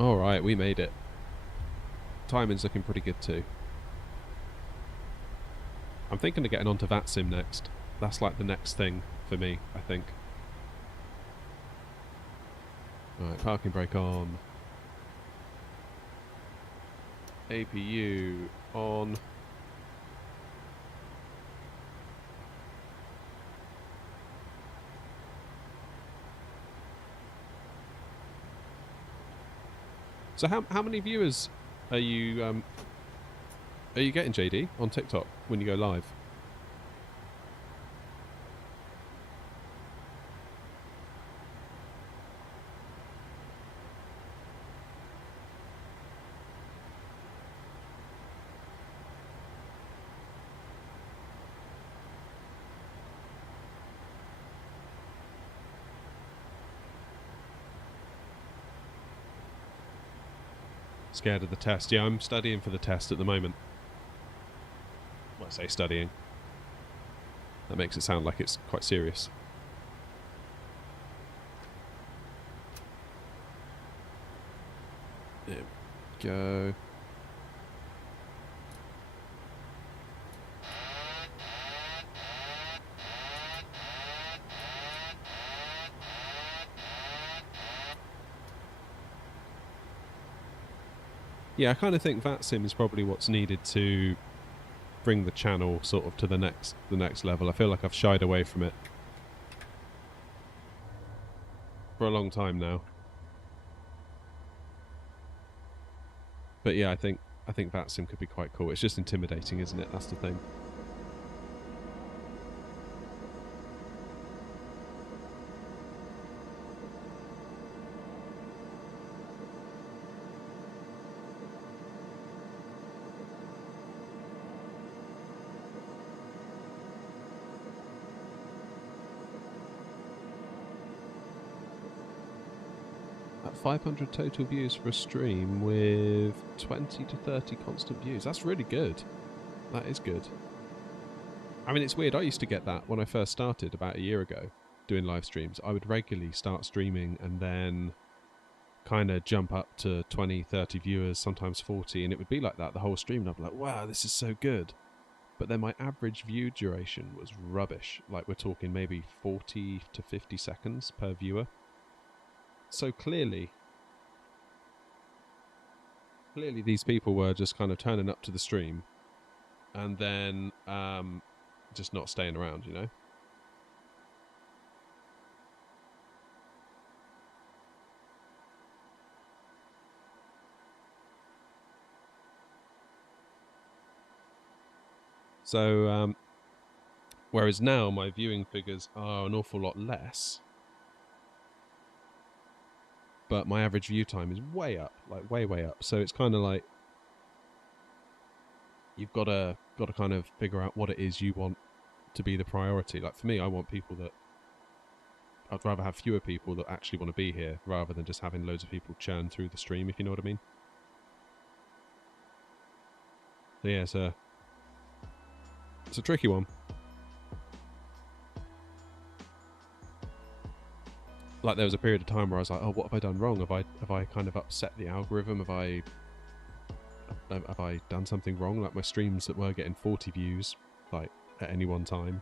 Alright, we made it. Timing's looking pretty good too. I'm thinking of getting onto VATSIM next. That's like the next thing for me, I think. Alright, parking brake on. APU on. So how many viewers are you getting, JD, on TikTok when you go live? Scared of the test. Yeah, I'm studying for the test at the moment. Well, I say studying. That makes it sound like it's quite serious. go. Yeah, I kind of think VATSIM is probably what's needed to bring the channel sort of to the next level. I feel like I've shied away from it for a long time now. But yeah, I think VATSIM could be quite cool. It's just intimidating, isn't it? That's the thing. At 500 total views for a stream with 20 to 30 constant views. That's really good. That is good. I mean, it's weird. I used to get that when I first started about a year ago doing live streams. I would regularly start streaming and then kind of jump up to 20, 30 viewers, sometimes 40, and it would be like that the whole stream. And I'd be like, wow, this is so good. But then my average view duration was rubbish. Like, we're talking maybe 40 to 50 seconds per viewer. So clearly these people were just kind of turning up to the stream and then just not staying around, you know? So, whereas now my viewing figures are an awful lot less, but my average view time is way up, like way up. So it's kind of like you've got to kind of figure out what it is you want to be the priority. Like for me, I want people that I'd rather have fewer people that actually want to be here rather than just having loads of people churn through the stream, if you know what I mean. So yeah, it's a tricky one. Like there was a period of time where I was like, oh, what have I done wrong? Have I kind of upset the algorithm? Have I done something wrong? Like my streams that were getting 40 views like at any one time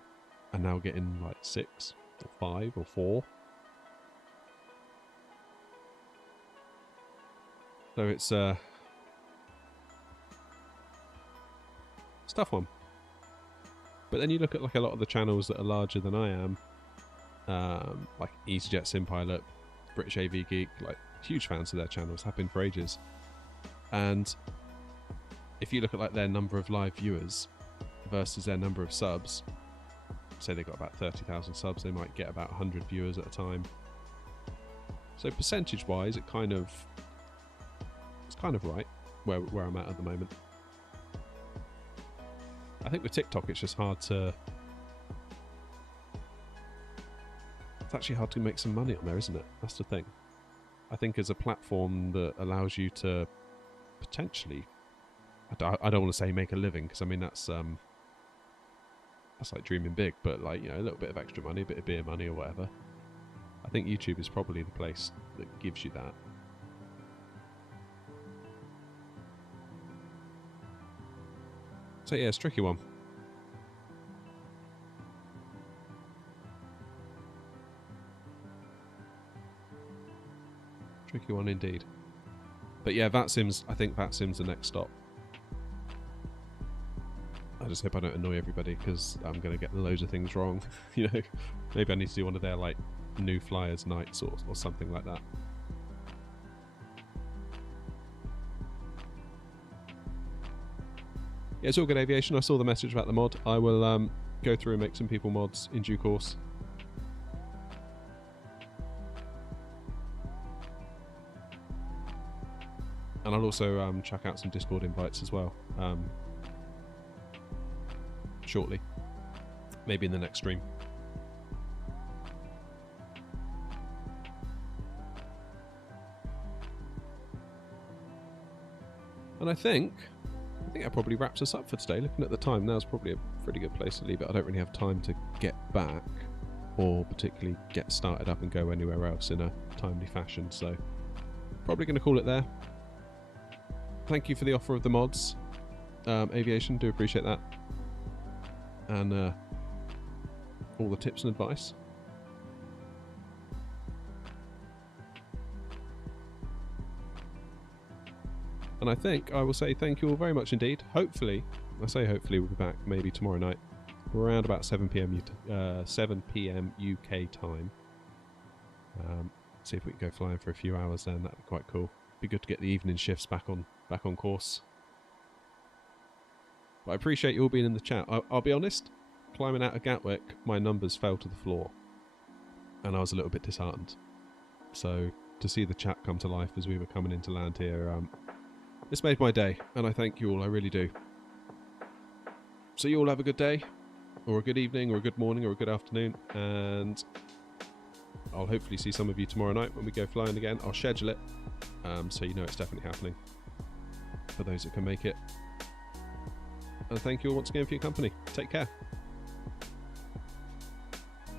are now getting like 6 or 5 or 4. So it's a tough one. But then you look at like a lot of the channels that are larger than I am, like EasyJet Simpilot, British AV Geek, like huge fans of their channels, have been for ages. And if you look at like their number of live viewers versus their number of subs, say they've got about 30,000 subs, they might get about 100 viewers at a time. So percentage wise, it's kind of right where I'm at the moment. I think with TikTok it's just hard to... It's actually hard to make some money on there, isn't it? That's the thing. I think as a platform that allows you to potentially... I don't want to say make a living, because I mean that's like dreaming big, but like, you know, a little bit of extra money, a bit of beer money or whatever. I think YouTube is probably the place that gives you that. So yeah, it's a tricky one. Tricky one indeed. But yeah, I think VATSIM's the next stop. I just hope I don't annoy everybody, because I'm going to get loads of things wrong. You know, maybe I need to do one of their like new flyers nights or something like that. Yeah, it's all good aviation. I saw the message about the mod. I will go through and make some people mods in due course. And I'll also chuck out some Discord invites as well shortly. Maybe in the next stream. And I think that probably wraps us up for today. Looking at the time, now's probably a pretty good place to leave it. I don't really have time to get back or particularly get started up and go anywhere else in a timely fashion, so probably going to call it there. thank you for the offer of the mods. Aviation, do appreciate that. And all the tips and advice. And I think I will say thank you all very much indeed. Hopefully, I say hopefully, we'll be back maybe tomorrow night, around about 7 p.m. UK time. See if we can go flying for a few hours then. That'd be quite cool. Be good to get the evening shifts back on course. But I appreciate you all being in the chat. I'll be honest, climbing out of Gatwick, my numbers fell to the floor, and I was a little bit disheartened. So to see the chat come to life as we were coming into land here, this made my day, and I thank you all. I really do. So you all have a good day, or a good evening, or a good morning, or a good afternoon, and I'll hopefully see some of you tomorrow night when we go flying again. I'll schedule it, so you know it's definitely happening for those that can make it. And thank you all once again for your company. Take care.